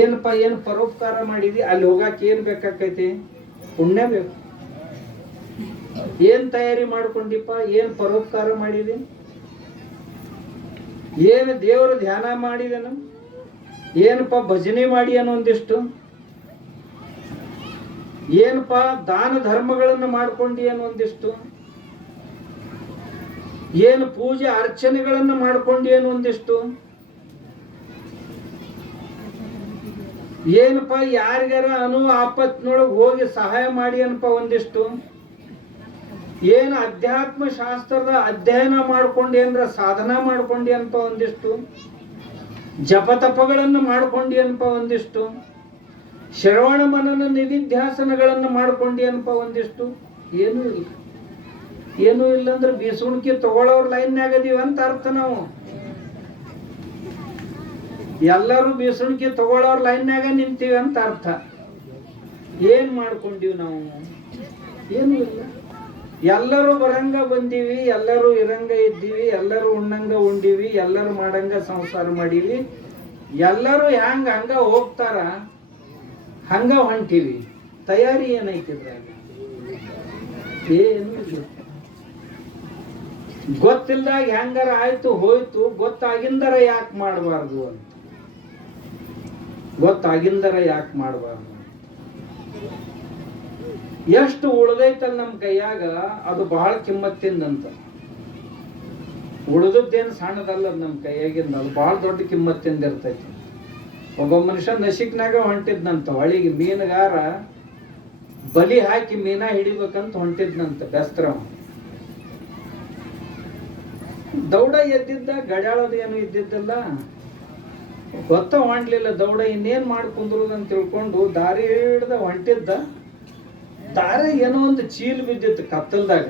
ಏನಪ್ಪ, ಏನ್ ಪರೋಪಕಾರ ಮಾಡಿದಿ, ಅಲ್ಲಿ ಹೋಗಾಕ ಏನ್ ಬೇಕಾಕೈತಿ? ಪುಣ್ಯ ಬೇಕು. ಏನ್ ತಯಾರಿ ಮಾಡ್ಕೊಂಡಿಪ್ಪ, ಏನ್ ಪರೋಪಕಾರ ಮಾಡಿದಿ, ಏನ್ ದೇವರ ಧ್ಯಾನ ಮಾಡಿದನು, ಏನಪ್ಪ ಭಜನೆ ಮಾಡಿ ಅನ್ನೋ ಒಂದಿಷ್ಟು, ಏನಪ್ಪ ದಾನ ಧರ್ಮಗಳನ್ನು ಮಾಡ್ಕೊಂಡಿ ಅನ್ನೋ ಒಂದಿಷ್ಟು, ಏನು ಪೂಜೆ ಅರ್ಚನೆಗಳನ್ನು ಮಾಡ್ಕೊಂಡಿ ಅನ್ನೋ ಒಂದಿಷ್ಟು, ಏನಪ್ಪ ಯಾರಿಗಾರ ಆಪತ್ನೊಳಗೆ ಹೋಗಿ ಸಹಾಯ ಮಾಡಿ ಅನ್ಪ ಒಂದಿಷ್ಟು, ಏನು ಅಧ್ಯಾತ್ಮ ಶಾಸ್ತ್ರದ ಅಧ್ಯಯನ ಮಾಡ್ಕೊಂಡಿ ಅಂದ್ರ ಸಾಧನ ಮಾಡ್ಕೊಂಡಿ ಅನ್ಪ ಒಂದಿಷ್ಟು, ಜಪತಪಗಳನ್ನು ಮಾಡ್ಕೊಂಡಿ ಅನ್ಪ ಒಂದಿಷ್ಟು, ಶ್ರವಣ ಮನನ ನಿಧಿಧ್ಯಾಸನಗಳನ್ನು ಮಾಡ್ಕೊಂಡಿ ಅನ್ಪ ಒಂದಿಷ್ಟು. ಏನೂ ಇಲ್ಲ. ಏನೂ ಇಲ್ಲ ಅಂದ್ರೆ ಬೀಸುಣಿಕೆ ತಗೊಳ್ಳೋರ್ ಲೈನ್ಯಾಗ ಅದೀವಿ ಅಂತ ಅರ್ಥ. ನಾವು ಎಲ್ಲರೂ ಬೀಸುಣಿಕೆ ತಗೊಳ್ಳೋರ್ ಲೈನ್ಯಾಗ ನಿಂತೀವಿ ಅಂತ ಅರ್ಥ. ಏನ್ ಮಾಡ್ಕೊಂಡಿವಿ ನಾವು? ಏನೂ ಇಲ್ಲ. ಎಲ್ಲರೂ ಬರಂಗ ಬಂದೀವಿ, ಎಲ್ಲರೂ ಇರಂಗ ಇದ್ದೀವಿ, ಎಲ್ಲರೂ ಉಣ್ಣಂಗ ಉಂಡಿವಿ, ಎಲ್ಲರೂ ಮಾಡಂಗ ಸಂಸಾರ ಮಾಡೀವಿ, ಎಲ್ಲರೂ ಹಂಗ ಹೋಗ್ತಾರ, ಹಂಗ ಹೊಂಟೀವಿ. ತಯಾರಿ ಏನೈತಿದ್ರಾಗ? ಏನು ಇಲ್ಲ. ಗೊತ್ತಿಲ್ದಾಗ ಹೆಂಗಾರ ಆಯ್ತು ಹೋಯ್ತು, ಗೊತ್ತಾಗಿಂದರ ಯಾಕೆ ಮಾಡಬಾರ್ದು ಅಂತ. ಗೊತ್ತಾಗಿಂದರ ಯಾಕೆ ಮಾಡಬಾರ್ದು? ಎಷ್ಟು ಉಳ್ದೈತಲ್ಲ ನಮ್ಮ ಕೈಯಾಗ, ಅದು ಬಹಳ ಕಿಮ್ಮತ್ತಿಂದಂತ. ಉಳ್ದದ್ದೇನು ಸಣ್ಣದಲ್ಲ, ನಮ್ಮ ಕೈಯಾಗಿಂದ ಅದು ಬಹಳ ದೊಡ್ಡ ಕಿಮ್ಮತ್ತಿಂದ ಇರ್ತೈತಿ. ಒಬ್ಬ ಮನುಷ್ಯ ನಶಿಕ್ನಾಗ ಹೊಂಟಿದ್ನಂತ, ಹೊಳಿಗೆ ಮೀನುಗಾರ ಬಲಿ ಹಾಕಿ ಮೀನ ಹಿಡಿಬೇಕಂತ ಹೊಂಟಿದ್ನಂತ ಬೆಸ್ತ್ರವ. ದೌಡ ಎದ್ದಿದ್ದ, ಗಡ್ಯಾಳದ ಏನು ಇದ್ದಿದ್ದಲ್ಲ, ಗೊತ್ತ ಹೊಂಡ್ಲಿಲ್ಲ ದೌಡ. ಇನ್ನೇನ್ ಮಾಡಿ ಕುಂದ್ರುದಂತ ತಿಳ್ಕೊಂಡು ದಾರಿ ಹಿಡ್ದ ಹೊಂಟಿದ್ದ. ದಾರಿ ಏನೋ ಒಂದು ಚೀಲ್ ಬಿದ್ದಿತ್ತು ಕತ್ತಲ್ದಾಗ,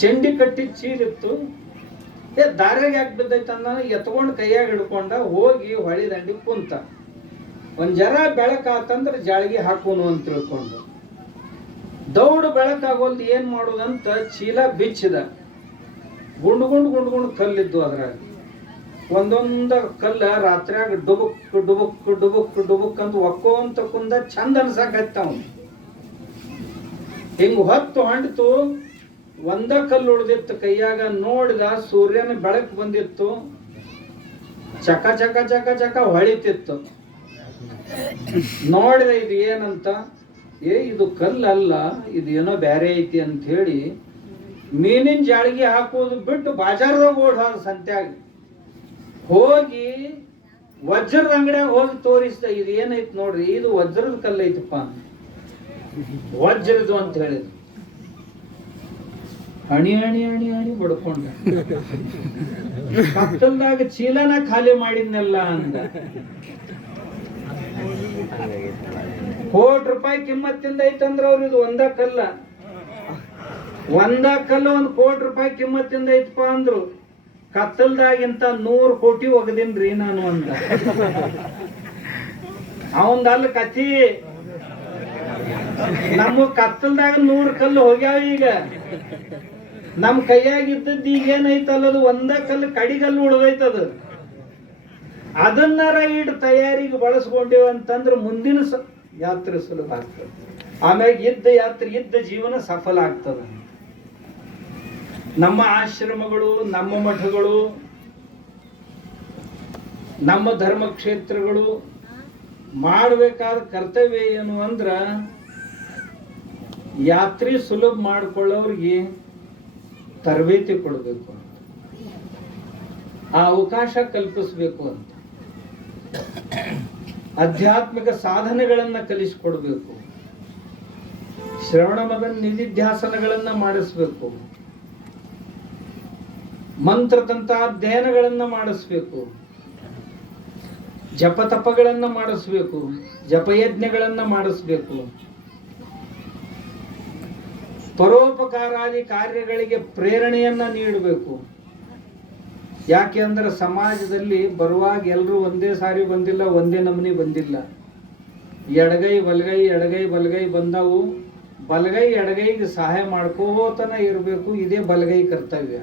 ಚಂಡಿ ಕಟ್ಟಿ ಚೀಲಿತ್ತು. ದಾರ್ಯಾಗ ಯಾಕೆ ಬಿದ್ದೈತ ಅಂದ ಎತ್ಕೊಂಡು ಕೈಯಾಗ ಹಿಡ್ಕೊಂಡ ಹೋಗಿ ಹೊಳಿ ದಂಡಿ ಕುಂತ. ಒಂದ್ ಜರ ಬೆಳಕಾತಂದ್ರ ಜಾಳಿಗೆ ಹಾಕೋನು ಅಂತ ತಿಳ್ಕೊಂಡು ದೌಡ್ ಬೆಳಕಾಗೋಲ್ದು ಏನ್ ಮಾಡೋದಂತ ಚೀಲ ಬಿಚ್ಚಿದ. ಗುಂಡು ಕಲ್ಲಿದ್ದು ಅದ್ರಾಗ. ಒಂದೊಂದ ಕಲ್ಲ ರಾತ್ರಿಯಾಗ ಡುಬುಕ್ ಡುಬುಕ್ ಡುಬುಕ್ ಡುಬುಕ್ ಅಂತ ಒಕ್ಕೋಂತ ಕುಂದ ಚಂದ ಅನ್ಸಾಕತ್ತಾವ. ಹಿಂಗ್ ಹೊತ್ತು ಹೊಂಟಿತು, ಒಂದ ಕಲ್ಲು ಉಳ್ದಿತ್ತು ಕೈಯಾಗ. ನೋಡಿದ ಸೂರ್ಯನ ಬೆಳಕು ಬಂದಿತ್ತು, ಚಕ ಚಕ ಚಕ ಚಕ ಹೊಳಿತಿತ್ತು. ನೋಡಿದ ಇದು ಏನಂತ, ಇದು ಕಲ್ಲಲ್ಲ, ಇದು ಏನೋ ಬ್ಯಾರೆ ಐತಿ ಅಂತ ಹೇಳಿ ಮೀನಿನ ಜಾಳಿಗೆ ಹಾಕೋದು ಬಿಟ್ಟು ಬಾಜಾರದಾಗ ಓಡೋದು. ಸಂತ್ಯಾಗ ಹೋಗಿ ವಜ್ರದ ಅಂಗಡಿಯಾಗ ಹೋಗಿ ತೋರಿಸ್ದ, ಇದು ಏನೈತಿ ನೋಡ್ರಿ, ಇದು ವಜ್ರದ ಕಲ್ಲು ಐತಪ್ಪ, ವಜ್ರದು ಅಂತ ಹೇಳಿದ್ರು. ಹಣಿ ಹಣಿ ಹಣಿ ಹಣಿ ಬಡ್ಕೊಂಡ. ಕತ್ತಲ್ದಾಗ ಚೀಲನ ಖಾಲಿ ಮಾಡಿದ್ನೆಲ್ಲ ಅಂದ. ₹1,00,00,000 ಕಿಮ್ಮತ್ತಿಂದ ಐತಂದ್ರ ಅವ್ರು ಇದು ಒಂದ ಕಲ್ಲ ₹1,00,00,000 ಕಿಮ್ಮತ್ತಿಂದ ಐತಪ್ಪ ಅಂದ್ರು. ಕತ್ತಲ್ದಾಗಿಂತ 100 ಕೋಟಿ ಒಗದಿನ್ರಿ ನಾನು ಅಂದ. ಅವಂದಲ್ಲ ಕಥಿ. ನಮ್ಮ ಕತ್ತಲ್ದಾಗ 100 ಕಲ್ಲು ಹೋಗ್ಯಾವ. ಈಗ ನಮ್ ಕೈಯಾಗಿದ್ದದ್ದು ಈಗ ಏನೈತಲ್ಲದು ಒಂದ ಕಲ್ಲು, ಕಡಿಗಲ್ಲು ಉಳ್ದೈತದು. ಅದನ್ನಾರ ಇಡ್ ತಯಾರಿಗೆ ಬಳಸ್ಕೊಂಡೇವ ಅಂತಂದ್ರೆ ಮುಂದಿನ ಯಾತ್ರೆ ಸುಲಭ ಆಗ್ತದೆ. ಆಮ್ಯಾಗ ಇದ್ದ ಜೀವನ ಸಫಲ ಆಗ್ತದೆ. ನಮ್ಮ ಆಶ್ರಮಗಳು, ನಮ್ಮ ಮಠಗಳು, ನಮ್ಮ ಧರ್ಮ ಕ್ಷೇತ್ರಗಳು ಮಾಡಬೇಕಾದ ಕರ್ತವ್ಯ ಏನು ಅಂದ್ರ, ಯಾತ್ರೆ ಸುಲಭ ಮಾಡ್ಕೊಳ್ಳೋರಿಗೆ ತರಬೇತಿ ಕೊಡಬೇಕು ಅಂತ, ಆ ಅವಕಾಶ ಕಲ್ಪಿಸ್ಬೇಕು ಅಂತ, ಆಧ್ಯಾತ್ಮಿಕ ಸಾಧನೆಗಳನ್ನ ಕಲಿಸಿಕೊಡ್ಬೇಕು, ಶ್ರವಣ ಮದನ ನಿಧಿಧ್ಯಾಸನಗಳನ್ನ ಮಾಡಿಸ್ಬೇಕು, ಮಂತ್ರದಂತ ಅಧ್ಯಯನಗಳನ್ನ ಮಾಡಿಸ್ಬೇಕು, ಜಪತಪಗಳನ್ನ ಮಾಡಿಸ್ಬೇಕು, ಜಪಯಜ್ಞಗಳನ್ನ ಮಾಡಿಸ್ಬೇಕು, ಪರೋಪಕಾರಾದಿ ಕಾರ್ಯಗಳಿಗೆ ಪ್ರೇರಣೆಯನ್ನ ನೀಡಬೇಕು. ಯಾಕೆ ಅಂದ್ರೆ ಸಮಾಜದಲ್ಲಿ ಬರುವಾಗ ಎಲ್ಲರೂ ಒಂದೇ ಸಾರಿ ಬಂದಿಲ್ಲ, ಒಂದೇ ನಮೂನಿ ಬಂದಿಲ್ಲ. ಎಡಗೈ ಬಲಗೈ ಬಂದವು. ಬಲಗೈ ಎಡಗೈಗೆ ಸಹಾಯ ಮಾಡ್ಕೋತನ ಇರಬೇಕು, ಇದೇ ಬಲಗೈ ಕರ್ತವ್ಯ.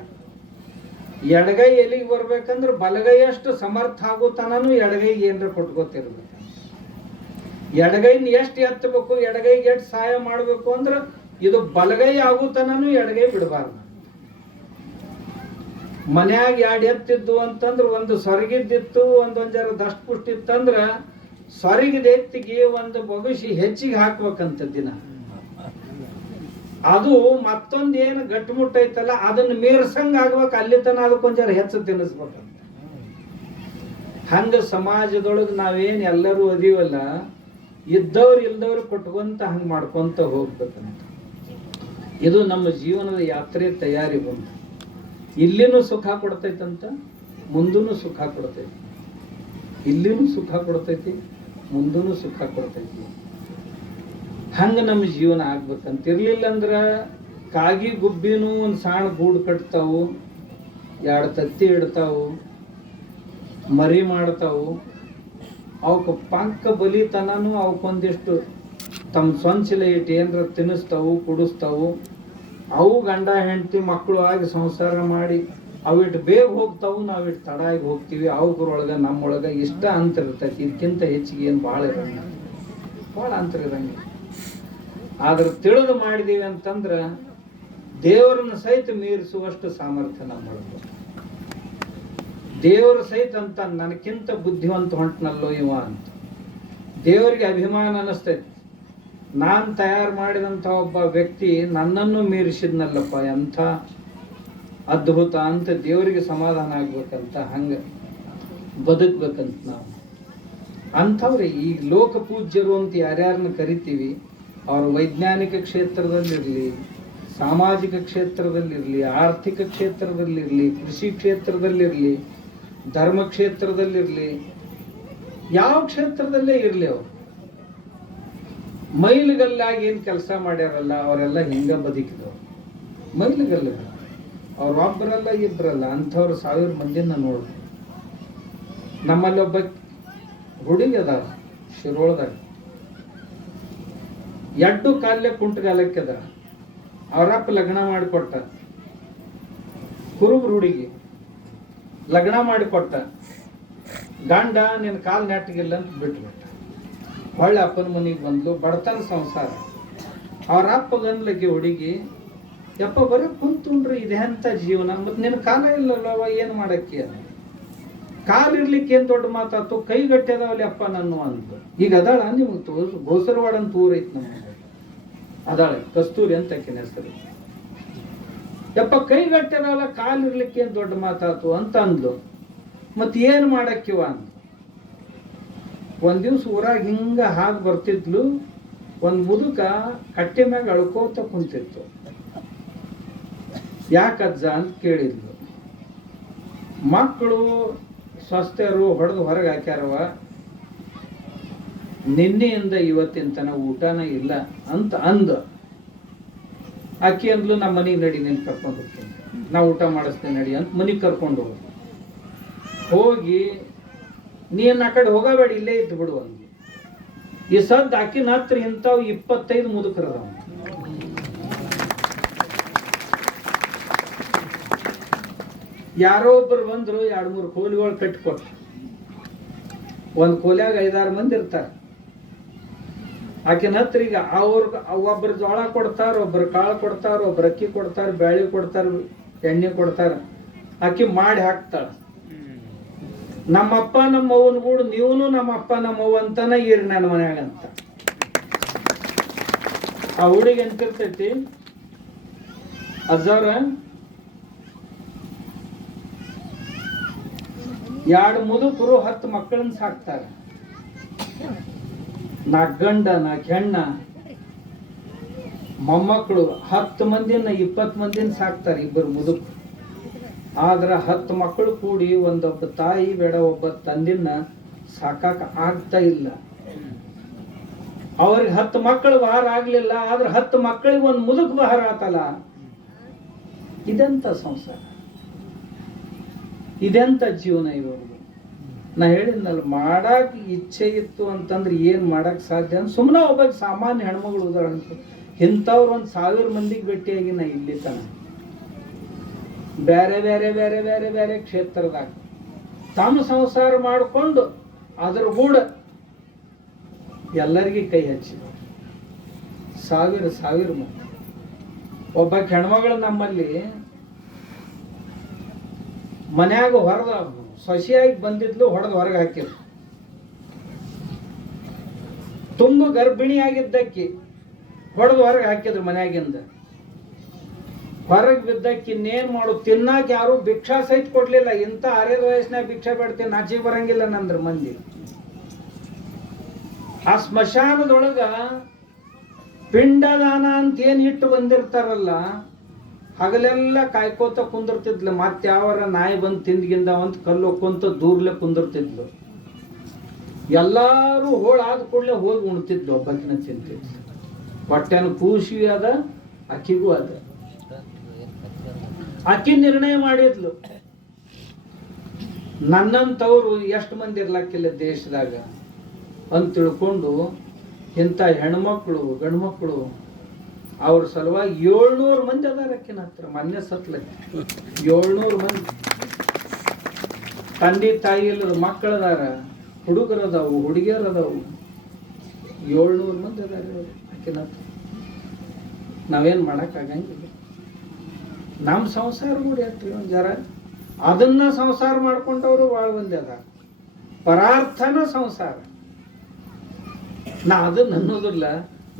ಎಡಗೈ ಎಲ್ಲಿಗೆ ಬರ್ಬೇಕಂದ್ರೆ ಬಲಗೈ ಅಷ್ಟು ಸಮರ್ಥ ಆಗೋತನೂ ಎಡಗೈಗೆ ಏನಾರ ಕೊಟ್ಕೋತಿರ್ಬೇಕು. ಎಡಗೈನ ಎಷ್ಟು ಎತ್ತಬೇಕು, ಎಡಗೈಗೆ ಎಷ್ಟು ಸಹಾಯ ಮಾಡಬೇಕು ಅಂದ್ರೆ ಇದು ಬಲಗೈ ಆಗೋತನೂ ಎಡಗೈ ಬಿಡಬಾರ್ದು. ಮನ್ಯಾಗ 2 ಎತ್ತಿದ್ದು ಅಂತಂದ್ರೆ ಒಂದು ಸೊರಗಿದ್ದಿತ್ತು, ಒಂದೊಂದ್ ಜರ ದಷ್ಟ ಪುಷ್ಟ ಇತ್ತಂದ್ರ ಸೊರಗಿದ ಎತ್ತಿಗೆ ಒಂದು ಬಗುಸಿ ಹೆಚ್ಚಿಗೆ ಹಾಕ್ಬೇಕಂತ ದಿನ. ಅದು ಮತ್ತೊಂದ್ ಏನು ಗಟ್ಟಿಮುಟ್ಟೈತಲ್ಲ ಅದನ್ನ ಮೀರ್ಸಂಗ ಆಗ್ಬೇಕು, ಅಲ್ಲಿ ತನ ಅದಕ್ಕೊಂದ್ ಜರ ಹೆಚ್ಚು ತಿನ್ನಿಸ್ಬೇಕಂತ. ಹಂಗ ಸಮಾಜದೊಳಗೆ ನಾವೇನ್ ಎಲ್ಲರೂ ಅದೀವಲ್ಲ, ಇದ್ದವ್ರು ಇಲ್ದವ್ರು ಕೊಟ್ಕೊಂತ ಹಂಗ ಮಾಡ್ಕೊಂತ ಹೋಗ್ಬೇಕಂತ. ಇದು ನಮ್ಮ ಜೀವನದ ಯಾತ್ರೆ ತಯಾರಿ ಬಂದು ಇಲ್ಲಿನೂ ಸುಖ ಕೊಡ್ತೈತಂತ, ಮುಂದೂ ಸುಖ ಕೊಡ್ತೈತಿ. ಇಲ್ಲಿನೂ ಸುಖ ಕೊಡ್ತೈತಿ, ಮುಂದೂ ಸುಖ ಕೊಡ್ತೈತಿ. ಹಂಗೆ ನಮ್ಮ ಜೀವನ ಆಗ್ಬೇಕಂತ. ಇರ್ಲಿಲ್ಲ ಅಂದ್ರೆ ಕಾಗಿ ಗುಬ್ಬಿನೂ ಒಂದು ಸಣ್ಣ ಗೂಡು ಕಟ್ತಾವು, 2 ತತ್ತಿ ಇಡ್ತಾವು, ಮರಿ ಮಾಡ್ತಾವು. ಅವಕ್ಕೆ ಪಂಕ ಬಲಿತನೂ ಅವಕ್ಕೊಂದಿಷ್ಟು ತಮ್ಮ ಸ್ವಂಚಿಲ ಇಟ್ಟು ಏನರ ತಿನ್ನಿಸ್ತಾವು, ಕುಡಿಸ್ತಾವು. ಅವು ಗಂಡ ಹೆಂಡತಿ ಮಕ್ಕಳು ಆಗಿ ಸಂಸಾರ ಮಾಡಿ ಅವಿಟ್ಟು ಬೇಗ ಹೋಗ್ತಾವು, ನಾವಿಟ್ಟು ತಡ ಆಗಿ ಹೋಗ್ತೀವಿ. ಅವ್ರೊಳಗೆ ನಮ್ಮೊಳಗೆ ಇಷ್ಟ ಅಂತರ ಇರ್ತೈತಿ. ಇದಕ್ಕಿಂತ ಹೆಚ್ಚಿಗೆ ಏನು ಭಾಳ ಇರಂಗಿಲ್ಲ, ಭಾಳ ಅಂತರ ಇರಂಗಿಲ್ಲ. ಆದ್ರೆ ತಿಳಿದು ಮಾಡಿದೀವಿ ಅಂತಂದ್ರೆ ದೇವರನ್ನ ಸಹಿತ ಮೀರಿಸುವಷ್ಟು ಸಾಮರ್ಥ್ಯ ನಮ್ಮೊಳಗೆ. ದೇವರ ಸಹಿತ ಅಂತ ನನಕ್ಕಿಂತ ಬುದ್ಧಿವಂತ ಹೊಂಟನಲ್ಲೋ ಇವ ಅಂತ ದೇವರಿಗೆ ಅಭಿಮಾನ ಅನ್ನಿಸ್ತೈತಿ. ನಾನು ತಯಾರು ಮಾಡಿದಂಥ ಒಬ್ಬ ವ್ಯಕ್ತಿ ನನ್ನನ್ನು ಮೀರಿಸಿದ್ನಲ್ಲಪ್ಪ, ಎಂಥ ಅದ್ಭುತ ಅಂತ ದೇವರಿಗೆ ಸಮಾಧಾನ ಆಗ್ಬೇಕಂತ, ಹಂಗೆ ಬದುಕ್ಬೇಕಂತ ನಾವು ಅಂಥವ್ರೆ. ಈ ಲೋಕ ಪೂಜ್ಯರು ಅಂತ ಯಾರ್ಯಾರನ್ನ ಕರಿತೀವಿ, ಅವರು ವೈಜ್ಞಾನಿಕ ಕ್ಷೇತ್ರದಲ್ಲಿರಲಿ, ಸಾಮಾಜಿಕ ಕ್ಷೇತ್ರದಲ್ಲಿರಲಿ, ಆರ್ಥಿಕ ಕ್ಷೇತ್ರದಲ್ಲಿರಲಿ, ಕೃಷಿ ಕ್ಷೇತ್ರದಲ್ಲಿರಲಿ, ಧರ್ಮ ಕ್ಷೇತ್ರದಲ್ಲಿರಲಿ, ಯಾವ ಕ್ಷೇತ್ರದಲ್ಲೇ ಇರಲಿ, ಅವರು ಮೈಲಿಗಲ್ಲಾಗಿ ಏನು ಕೆಲಸ ಮಾಡ್ಯಾರಲ್ಲ ಅವರೆಲ್ಲ ಹಿಂಗ ಬದುಕಿದವರು. ಮೈಲಿಗಲ್ಲ ಅವ್ರು ಒಬ್ಬರಲ್ಲ ಇಬ್ಬರಲ್ಲ, ಅಂಥವ್ರು 1000 ಮಂದಿನ ನೋಡ್ರಿ. ನಮ್ಮಲ್ಲಿ ಒಬ್ಬ ಹುಡುಗಿ ಅದ ಶಿರೋಳದಾಗ, ಎಡ್ಡು ಕಾಲೇ ಕುಂಟಗಾಲಕ್ಕೆ ಅದ. ಅವರಪ್ಪ ಲಗ್ನ ಮಾಡಿಕೊಟ್ಟ, ಕುರುಬ್ರು ಹುಡುಗಿ ಲಗ್ನ ಮಾಡಿಕೊಟ್ಟ. ಗಂಡ ನಿನ್ನ ಕಾಲು ನೆಟ್ಟಗಿಲ್ಲ ಅಂತ ಬಿಟ್ಬಿಟ್ಟ. ಹೊಳ್ಳೆ ಅಪ್ಪನ ಮನೆಗೆ ಬಂದ್ಲು, ಬಡತನ ಸಂಸಾರ. ಅವ್ರ ಅಪ್ಪ ಗಂದ್ಲಕ್ಕೆ ಹುಡುಗಿ, ಯಪ್ಪ ಬರೀ ಕುಂತುಂಡ್ರಿ ಇದೆಂಥ ಜೀವನ, ಮತ್ತು ನಿನ್ನ ಕಾಲ ಇಲ್ಲಲ್ಲವ ಏನು ಮಾಡಕ್ಕೆ? ಕಾಲಿರ್ಲಿಕ್ಕೆ ಏನು ದೊಡ್ಡ ಮಾತಾತು, ಕೈಗಟ್ಟೆದವಲ್ಲಿ ಅಪ್ಪ ನನ್ನ ಅಂತ. ಈಗ ಅದಾಳ ನಿಮ್ಗೆ ಗೋಸರವಾಡ ಅಂತ ಊರೈತಿ ನಮ್ಮ ಅದಾಳೆ, ಕಸ್ತೂರಿ ಅಂತ ಆಕಿನ ಹೆಸರು. ಯಪ್ಪ ಕೈಗಟ್ಟೆದವಲ್ಲ, ಕಾಲಿರ್ಲಿಕ್ಕೆ ಏನು ದೊಡ್ಡ ಮಾತಾತು ಅಂತ ಅಂದ್ಲು. ಮತ್ತೆ ಏನು ಮಾಡಕ್ಕಿವ ಅಂತ. ಒಂದ್ ದಿವ್ಸ ಊರಾಗ ಹಿಂಗ ಹಾಗೆ ಬರ್ತಿದ್ಲು, ಒಂದು ಮುದುಕ ಕಟ್ಟೆ ಮ್ಯಾಗ ಅಳ್ಕೋತ ಕುಂತಿತ್ತು. ಯಾಕಜ್ಜ ಅಂತ ಕೇಳಿದ್ಲು. ಮಕ್ಕಳು ಸ್ವಸ್ಥರು ಹೊಡೆದು ಹೊರಗೆ ಹಾಕ್ಯಾರವ, ನಿನ್ನೆಯಿಂದ ಇವತ್ತಿನ ತನ ಊಟನ ಇಲ್ಲ ಅಂತ ಅಂದ. ಆಕಿ ಅಂದ್ಲು, ನಮ್ಮ ಮನೆಗೆ ನಡಿ, ನೀನು ಕರ್ಕೊಂಡು ಹೋಗ್ತೀನಿ, ನಾ ಊಟ ಮಾಡಿಸ್ತೇನೆ ನಡಿ ಅಂತ ಮನೆಗೆ ಕರ್ಕೊಂಡು ಹೋಗಿ ನೀನ್ ಆ ಕಡೆ ಹೋಗಬೇಡ, ಇಲ್ಲೇ ಇದ್ದು ಬಿಡು ಅಂದ್ಲು. ಈ ಸದ್ ಆಕಿನ ಹತ್ರ ಇಂಥವು 25 ಮುದುಕರದವ. ಯಾರೋ ಒಬ್ಬರು ಬಂದ್ರು, 2-3 ಕೋಲಿಗಳು ಕಟ್ಟಿಕೊಟ್ರು. ಒಂದು ಕೋಲ್ಯಾಗ 5-6 ಮಂದಿ ಇರ್ತಾರೆ. ಆಕಿನ ಹತ್ರ ಈಗ ಒಬ್ಬರು ಜೋಳ ಕೊಡ್ತಾರ, ಒಬ್ಬರು ಕಾಳು ಕೊಡ್ತಾರ, ಒಬ್ಬರು ಅಕ್ಕಿ ಕೊಡ್ತಾರ, ಬ್ಯಾಳಿ ಕೊಡ್ತಾರ, ಎಣ್ಣೆ ಕೊಡ್ತಾರ. ಆಕಿ ಮಾಡಿ ಹಾಕ್ತಾಳ. ನಮ್ಮಪ್ಪ ನಮ್ಮವ್ವನ ಗೂಡು ನೀವನು ನಮ್ಮಪ್ಪ ನಮ್ಮವ್ವ ಅಂತಾನ ಇರಿ ನನ್ನ ಮನ್ಯಾಗ ಅಂತ. ಆ ಹುಡುಗಿ ಅಂತಿರ್ತೈತಿ, ಅಜ್ಜವ್ರ 2 ಮುದುಕರು 10 ಮಕ್ಕಳನ್ನ ಸಾಕ್ತಾರ. 4 ಗಂಡ 4 ಹೆಣ್ಣ ಮೊಮ್ಮಕ್ಕಳು 10 ಮಂದಿನ 20 ಮಂದಿನ ಸಾಕ್ತಾರೆ 2 ಮುದುಕರು. ಆದ್ರ 10 ಮಕ್ಕಳು ಕೂಡಿ ಒಂದೊಬ್ಬ ತಾಯಿ ಬೇಡ ಒಬ್ಬ ತಂದಿನ ಸಾಕಾಕ ಆಗ್ತಾ ಇಲ್ಲ. ಅವ್ರಿಗೆ 10 ಮಕ್ಕಳು ಭಾರ ಆಗ್ಲಿಲ್ಲ, ಆದ್ರೆ 10 ಮಕ್ಕಳಿಗೆ ಒಂದು ಮುದುಕ್ ಭಾರ ಆತಲ್ಲ. ಇದೆಂತ ಸಂಸಾರ, ಇದೆಂತ ಜೀವನ ಇವ್ರಿಗೆ. ನಾ ಹೇಳಿದ್ನಲ್ಲ, ಮಾಡಾಕ ಇಚ್ಛೆ ಇತ್ತು ಅಂತಂದ್ರೆ ಏನ್ ಮಾಡಕ್ ಸಾಧ್ಯ ಅಂತ. ಸುಮ್ಮನೆ ಒಬ್ಬ ಸಾಮಾನ್ಯ ಹೆಣ್ಮಗಳು ಉದಾಹರಣೆ, ಇಂಥವ್ರು 1000 ಮಂದಿಗೆ ಭೇಟಿಯಾಗಿ ನಾ ಇಲ್ಲಿ ತನ ಬೇರೆ ಬೇರೆ ಬೇರೆ ಬೇರೆ ಬೇರೆ ಕ್ಷೇತ್ರದಾಗ ತಮ್ಮ ಸಂಸಾರ ಮಾಡಿಕೊಂಡು ಅದ್ರ ಕೂಡ ಎಲ್ಲರಿಗೆ ಕೈ ಹಚ್ಚಿದ್ರು. 1000 ಮಂದಿ. ಒಬ್ಬ ಹೆಣ್ಮಗಳು ನಮ್ಮಲ್ಲಿ ಮನ್ಯಾಗ ಹೊರದ ಸೊಸೆಯಾಗಿ ಬಂದಿದ್ಲು, ಹೊಡೆದು ಹೊರಗೆ ಹಾಕಿದ್ರು. ತುಂಬ ಗರ್ಭಿಣಿಯಾಗಿದ್ದಕ್ಕಿ ಹೊಡೆದು ಹೊರಗೆ ಹಾಕಿದ್ರು ಮನ್ಯಾಗಿಂದ. ಹೊರಗೆ ಬಿದ್ದಕ್ಕೆ ಇನ್ನೇನ್ ಮಾಡು, ತಿನ್ನಾಕ ಯಾರು ಭಿಕ್ಷಾ ಸಹಿತ ಕೊಡ್ಲಿಲ್ಲ. ಇಂಥ 6 ವಯಸ್ಸಿನಾಗ ಭಿಕ್ಷಾ ಬೇಡ್ತೀನಿ, ನಾಚಿಗೆ ಬರಂಗಿಲ್ಲ ನಂದ್ರ ಮಂದಿ. ಆ ಸ್ಮಶಾನದೊಳಗ ಪಿಂಡದಾನ ಅಂತ ಏನ್ ಇಟ್ಟು ಬಂದಿರ್ತಾರಲ್ಲ, ಹಗಲೆಲ್ಲ ಕಾಯ್ಕೋತ ಕುಂದಿರ್ತಿದ್ಲು. ಮತ್ತೆ ಯಾವರ ನಾಯಿ ಬಂದು ತಿಂದ್ಗಿಂದ ಅಂತ ಕಲ್ಲೊಕ್ಕೊಂತ ದೂರ್ಲೆ ಕುಂದಿರ್ತಿದ್ಲು. ಎಲ್ಲಾರು ಹೋಳಾದ ಕೂಡಲೇ ಹೋಗಿ ಉಣ್ತಿದ್ಲು, ಒಬ್ಬಕಿನ ತಿಂತಿದ್ಲು. ಹೊಟ್ಟೆನ ಕೂಸಿ ಅದ, ಅಕ್ಕಿಗೂ ಅದ. ಅಕ್ಕಿ ನಿರ್ಣಯ ಮಾಡಿದ್ಲು, ನನ್ನಂತವ್ರು ಎಷ್ಟು ಮಂದಿ ಇರ್ಲಕ್ಕಿಲ್ಲ ದೇಶದಾಗ ಅಂತ ತಿಳ್ಕೊಂಡು ಇಂಥ ಹೆಣ್ಮಕ್ಳು ಗಂಡು ಮಕ್ಕಳು ಅವ್ರ ಸಲುವಾಗಿ 700 ಮಂದಿ ಅದಾರ ಅಕ್ಕಿನ ಹತ್ರ. ಮೊನ್ನೆ ಸತ್ಲಕ್ಕೆ 700 ಮಂದಿ ತಂದೆ ತಾಯಿ ಇಲ್ಲದ ಮಕ್ಕಳದಾರ, ಹುಡುಗರದಾವು, ಹುಡುಗಿಯರದಾವು, 700 ಮಂದಿ ಅದಾರ ಅಕ್ಕಿನ ಹತ್ರ. ನಾವೇನು ಮಾಡೋಕ್ಕಾಗಂಗಿಲ್ಲ. ನಮ್ಮ ಸಂಸಾರ ನೋಡಿ ಆಗ್ತೀವಿ ಒಂದು ಜರ. ಅದನ್ನ ಸಂಸಾರ ಮಾಡ್ಕೊಂಡವರು ಭಾಳ ಮಂದಿ ಅದ. ಪರಾರ್ಥನ ಸಂಸಾರ ನಾ ಅದನ್ನ ಅನ್ನೋದಿಲ್ಲ.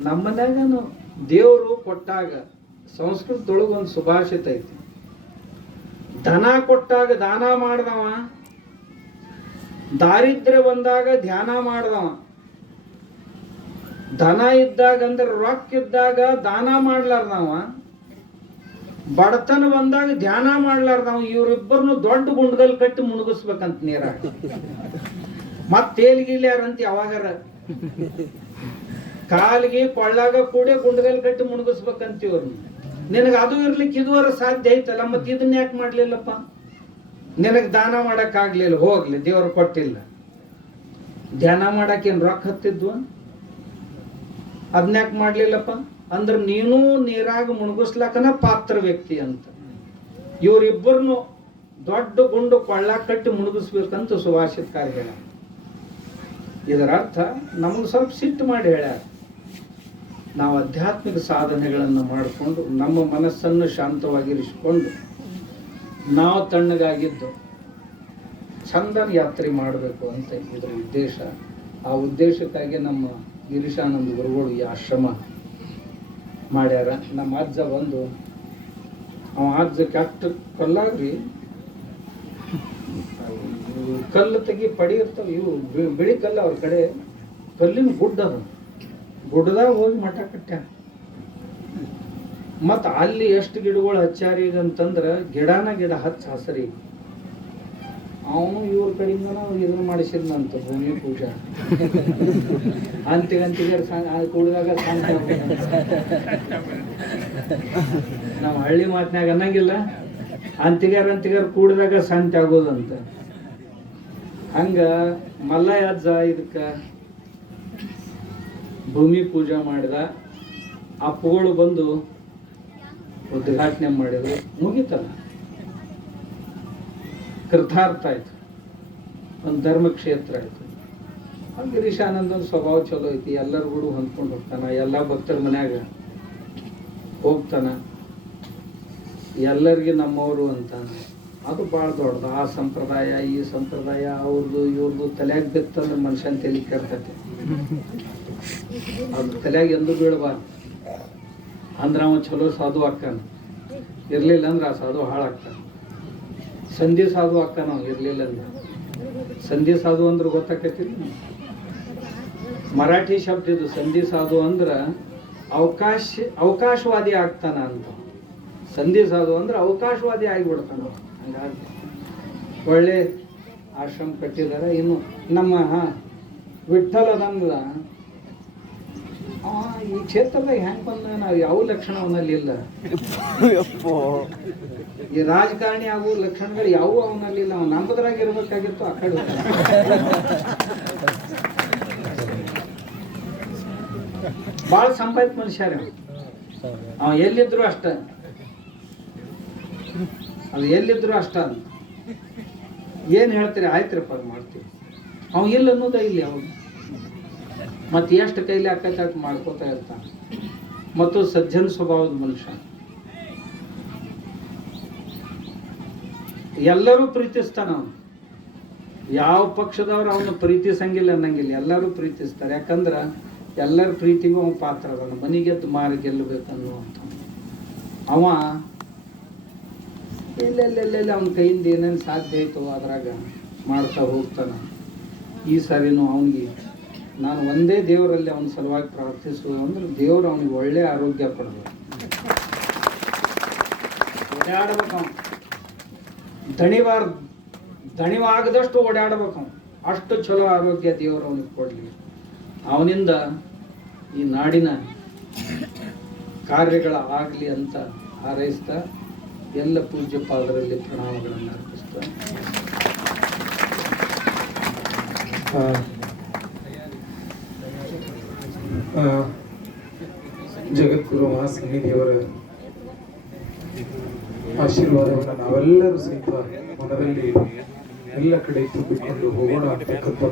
ನಮ್ಮ ಮನ್ಯಾಗನು ದೇವರು ಕೊಟ್ಟಾಗ ಸಂಸ್ಕೃತದೊಳಗೆ ಒಂದು ಸುಭಾಷಿತ ಐತಿ, ದನ ಕೊಟ್ಟಾಗ ದಾನ ಮಾಡ್ದವ, ದಾರಿದ್ರ್ಯ ಬಂದಾಗ ಧ್ಯಾನ ಮಾಡ್ದವ. ದನ ಇದ್ದಾಗ ಅಂದ್ರೆ ರೊಕ್ಕ ಇದ್ದಾಗ ದಾನ ಮಾಡ್ಲಾರ್ದವ, ಬಡತನ ಬಂದಾಗ ಧ್ಯಾನ ಮಾಡ್ಲಾರ್ದವ. ಇವ್ರಿಬ್ಬರನ್ನು ದೊಡ್ಡ ಗುಂಡಗಲ್ ಕಟ್ಟಿ ಮುಣಗಿಸ್ಬೇಕಂತ ನೀರಾಗ. ಮತ್ತೇಲ್ಗಿಲ್ಯಾರಂತ ಯಾವಾಗಾರ ಕಾಲಿಗೆ ಕೊಳ್ಳಾಗ ಕೂಡ ಗುಂಡಗಲ್ ಕಟ್ಟಿ ಮುಣಗಿಸ್ಬೇಕಂತ ಇವ್ರನ್ನ. ನಿನಗೆ ಅದು ಇರ್ಲಿಕ್ಕೆ ಇದುವರೆ ಸಾಧ್ಯ ಐತಲ್ಲ, ಮತ್ತೆ ಇದನ್ನ ಯಾಕೆ ಮಾಡ್ಲಿಲ್ಲಪ್ಪ? ನಿನಗೆ ದಾನ ಮಾಡಕ್ ಆಗ್ಲಿಲ್ಲ, ಹೋಗ್ಲಿ, ದೇವ್ರು ಕೊಟ್ಟಿಲ್ಲ. ಧ್ಯಾನ ಮಾಡಕ್ ಏನ್ ರೊಕ್ಕ ಹತ್ತಿದ್ವು? ಅದನ್ಯಾಕೆ ಮಾಡ್ಲಿಲ್ಲಪ್ಪ ಅಂದ್ರೆ ನೀನು ನೀರಾಗ ಮುಣಗಿಸ್ಲಕ್ಕನ ಪಾತ್ರ ವ್ಯಕ್ತಿ ಅಂತ. ಇವರಿಬ್ಬರನ್ನು ದೊಡ್ಡ ಗುಂಡು ಕೊಳ್ಳ ಕಟ್ಟಿ ಮುಣಗಿಸ್ಬೇಕಂತ ಸುಭಾಷಿತಕಾರ ಹೇಳ. ಇದರ ಅರ್ಥ ನಮಗೆ ಸ್ವಲ್ಪ ಸಿಟ್ಟು ಮಾಡಿ ಹೇಳ್ಯಾರ. ನಾವು ಆಧ್ಯಾತ್ಮಿಕ ಸಾಧನೆಗಳನ್ನು ಮಾಡಿಕೊಂಡು ನಮ್ಮ ಮನಸ್ಸನ್ನು ಶಾಂತವಾಗಿರಿಸಿಕೊಂಡು ನಾವು ತಣ್ಣಗಾಗಿದ್ದು ಚಂದನ ಯಾತ್ರೆ ಮಾಡಬೇಕು ಅಂತ ಇದರ ಉದ್ದೇಶ. ಆ ಉದ್ದೇಶಕ್ಕಾಗಿ ನಮ್ಮ ಗಿರೀಶಾನಂದ ಗುರುಗಳು ಈ ಆಶ್ರಮ ಮಾಡ್ಯಾರ. ನಮ್ಮ ಅಜ್ಜ ಬಂದು ಅಜ್ಜ ಕೆಟ್ಟ ಕಲ್ಲಾಗ್ರಿ, ಕಲ್ಲು ತೆಗಿ ಪಡಿ ಇರ್ತಾವ, ಇವು ಬಿಳಿ ಕಲ್ಲು ಅವ್ರ ಕಡೆ. ಕಲ್ಲಿನ ಗುಡ್ಡ ಅದ, ಗುಡ್ಡದಾಗ ಹೋಗಿ ಮಠ ಕಟ್ಟ್ಯಾರ. ಮತ್ತು ಅಲ್ಲಿ ಎಷ್ಟು ಗಿಡಗಳು ಹಚ್ಚಾರ ಈಗ ಅಂತಂದ್ರೆ ಗಿಡನ ಗಿಡ ಹಸರಿ. ಅವನು ಇವ್ರ ಕಡೆಯಿಂದ ಇದನ್ನ ಮಾಡಿಸಿದ್ನಂತ ಭೂಮಿ ಪೂಜಾ. ಅಂತಿಗಂತಿಗಾರ ಕೂಡಿದಾಗ ಶಾಂತಿ ಆಗೋದು. ನಾವು ಹಳ್ಳಿ ಮಾತಿನಾಗ ಅನ್ನಂಗಿಲ್ಲ, ಅಂತಿಗಾರ ಕೂಡಿದಾಗ ಶಾಂತಿ ಆಗೋದಂತ. ಹಂಗ ಮಲ್ಲಯ್ಯ ಅಜ್ಜ ಇದಕ್ಕ ಭೂಮಿ ಪೂಜಾ ಮಾಡಿದ. ಅಪ್ಪುಗಳು ಬಂದು ಉದ್ಘಾಟನೆ ಮಾಡಿದ್ರು, ಮುಗಿತಲ್ಲ, ಕೃತಾರ್ಥ ಆಯ್ತು, ಒಂದು ಧರ್ಮಕ್ಷೇತ್ರ ಆಯ್ತು. ಗಿರೀಶಾನಂದನ ಸ್ವಭಾವ ಚಲೋ ಐತಿ, ಎಲ್ಲರೂ ಕೂಡ ಹೊಂದ್ಕೊಂಡು ಹೋಗ್ತಾನ, ಎಲ್ಲ ಭಕ್ತರ ಮನ್ಯಾಗ ಹೋಗ್ತಾನ, ಎಲ್ಲರಿಗೆ ನಮ್ಮವರು ಅಂತಾನ. ಅದು ಭಾಳ ದೊಡ್ಡದು. ಆ ಸಂಪ್ರದಾಯ ಈ ಸಂಪ್ರದಾಯ ಅವ್ರದ್ದು ಇವ್ರದ್ದು ತಲೆಯಾಗ ಬಿತ್ತಂದ್ರೆ ಮನುಷ್ಯನ ತಲೆ ಕೆಡ್ತೈತಿ. ಅದು ತಲೆಯಾಗ ಎಂದೂ ಬೀಳಬಾರ್ದು. ಅಂದ್ರೆ ಅವ ಚಲೋ ಸಾಧು ಅಕ್ಕಾನ, ಇರ್ಲಿಲ್ಲ ಅಂದ್ರೆ ಆ ಸಾಧು ಹಾಳಾಗ್ತಾನ. ಸಂಧಿ ಸಾಧು ಅಕ್ಕಾನ ಅವ ಇರ್ಲಿಲ್ಲ ಅಂದ್ರೆ. ಸಂಧಿ ಸಾಧು ಅಂದ್ರೆ ಗೊತ್ತಾಕೈತಿಲ್ಲ, ಮರಾಠಿ ಶಬ್ದ ಇದು. ಸಂಧಿ ಸಾಧು ಅಂದ್ರೆ ಅವಕಾಶವಾದಿ ಆಗ್ತಾನ ಅಂತ. ಸಂಧಿ ಸಾಧು ಅಂದ್ರೆ ಅವಕಾಶವಾದಿ ಆಗಿಬಿಡ್ತಾನ. ಹಂಗಾಗಿ ಒಳ್ಳೆ ಆಶ್ರಮ ಕಟ್ಟಿದ್ದಾರೆ. ಇನ್ನು ನಮ್ಮ ವಿಠ್ಠಲ ಅದಂಗ ಈ ಕ್ಷೇತ್ರದಾಗ ಹೆಂಗೆ ಬಂದ ನಾವು ಯಾವ ಲಕ್ಷಣ ಅವನಲ್ಲಿಲ್ಲ. ಈ ರಾಜಕಾರಣಿ ಆಗುವ ಲಕ್ಷಣಗಳು ಯಾವ ಅವನಲ್ಲಿಲ್ಲ. ಅವ್ನು ನಂಬದ್ರಾಗ ಇರ್ಬೇಕಾಗಿತ್ತು, ಆ ಕಡೆ ಭಾಳ ಸಂಪಾದಿತ ಮನುಷ್ಯ ರೀ. ಅವ ಎಲ್ಲಿದ್ರು ಅಷ್ಟ, ಅದು ಎಲ್ಲಿದ್ರು ಅಷ್ಟ ಅಂತ. ಏನು ಹೇಳ್ತೀರಿ, ಆಯ್ತ್ರಪ್ಪ ಅದು ಮಾಡ್ತೀವಿ. ಅವ ಇಲ್ಲ ಅನ್ನೋದ ಇಲ್ಲಿ ಅವಾಗ. ಮತ್ತು ಎಷ್ಟು ಕೈಲಿ ಆಕೈತೆ ಅಷ್ಟು ಮಾಡ್ಕೋತಾ ಇರ್ತಾನೆ. ಮತ್ತು ಸಜ್ಜನ ಸ್ವಭಾವದ ಮನುಷ್ಯ, ಎಲ್ಲರೂ ಪ್ರೀತಿಸ್ತಾನ ಅವನು. ಯಾವ ಪಕ್ಷದವ್ರು ಅವನು ಪ್ರೀತಿಸಂಗಿಲ್ಲ ಅನ್ನಂಗಿಲ್ಲ, ಎಲ್ಲರೂ ಪ್ರೀತಿಸ್ತಾರೆ. ಯಾಕಂದ್ರೆ ಎಲ್ಲರ ಪ್ರೀತಿಗೂ ಅವನ ಪಾತ್ರ ಅದ. ಮನೆಗೆದ್ದು ಮಾರಿ ಗೆಲ್ಲಬೇಕನ್ನುವಂಥ ಅವ ಎಲ್ಲೆಲ್ಲೆಲ್ಲೆಲ್ಲ ಅವನ ಕೈಯಿಂದ ಏನೇನು ಸಾಧ್ಯ ಆಯಿತು ಅದ್ರಾಗ ಮಾಡ್ತಾ ಹೋಗ್ತಾನೆ. ಈ ಸಾರಿನೂ ಅವನಿಗೆ ನಾನು ಒಂದೇ ದೇವರಲ್ಲಿ ಅವನ ಸಲುವಾಗಿ ಪ್ರಾರ್ಥಿಸುವುದು ಅಂದ್ರೆ ದೇವರು ಅವನಿಗೆ ಒಳ್ಳೆ ಆರೋಗ್ಯ ಕೊಡಬೇಕು. ಓಡಾಡ್ಬೇಕು ಅವನು, ದಣಿವಾಗದಷ್ಟು ಓಡಾಡ್ಬೇಕು ಅವನು, ಅಷ್ಟು ಚಲೋ ಆರೋಗ್ಯ ದೇವರು ಅವನಿಗೆ ಕೊಡಲಿ. ಅವನಿಂದ ಈ ನಾಡಿನ ಕಾರ್ಯಗಳ ಆಗಲಿ ಅಂತ ಹಾರೈಸ್ತಾ ಎಲ್ಲ ಪೂಜ್ಯ ಪಾದರಲ್ಲಿ ಪ್ರಣಾಮಗಳನ್ನು ಅರ್ಪಿಸ್ತಾ ಜಗದ್ಗುರು ಮಹಾಸನ್ನಿಧಿಯವರ ಆಶೀರ್ವಾದವನ್ನು ನಾವೆಲ್ಲರೂ ಸಹಿತ ಮನದಲ್ಲಿ ಎಲ್ಲ ಕಡೆ ತುಂಬಿಕೊಂಡು ಹೋಗೋಣ ಅಂತಕ್ಕಂಥ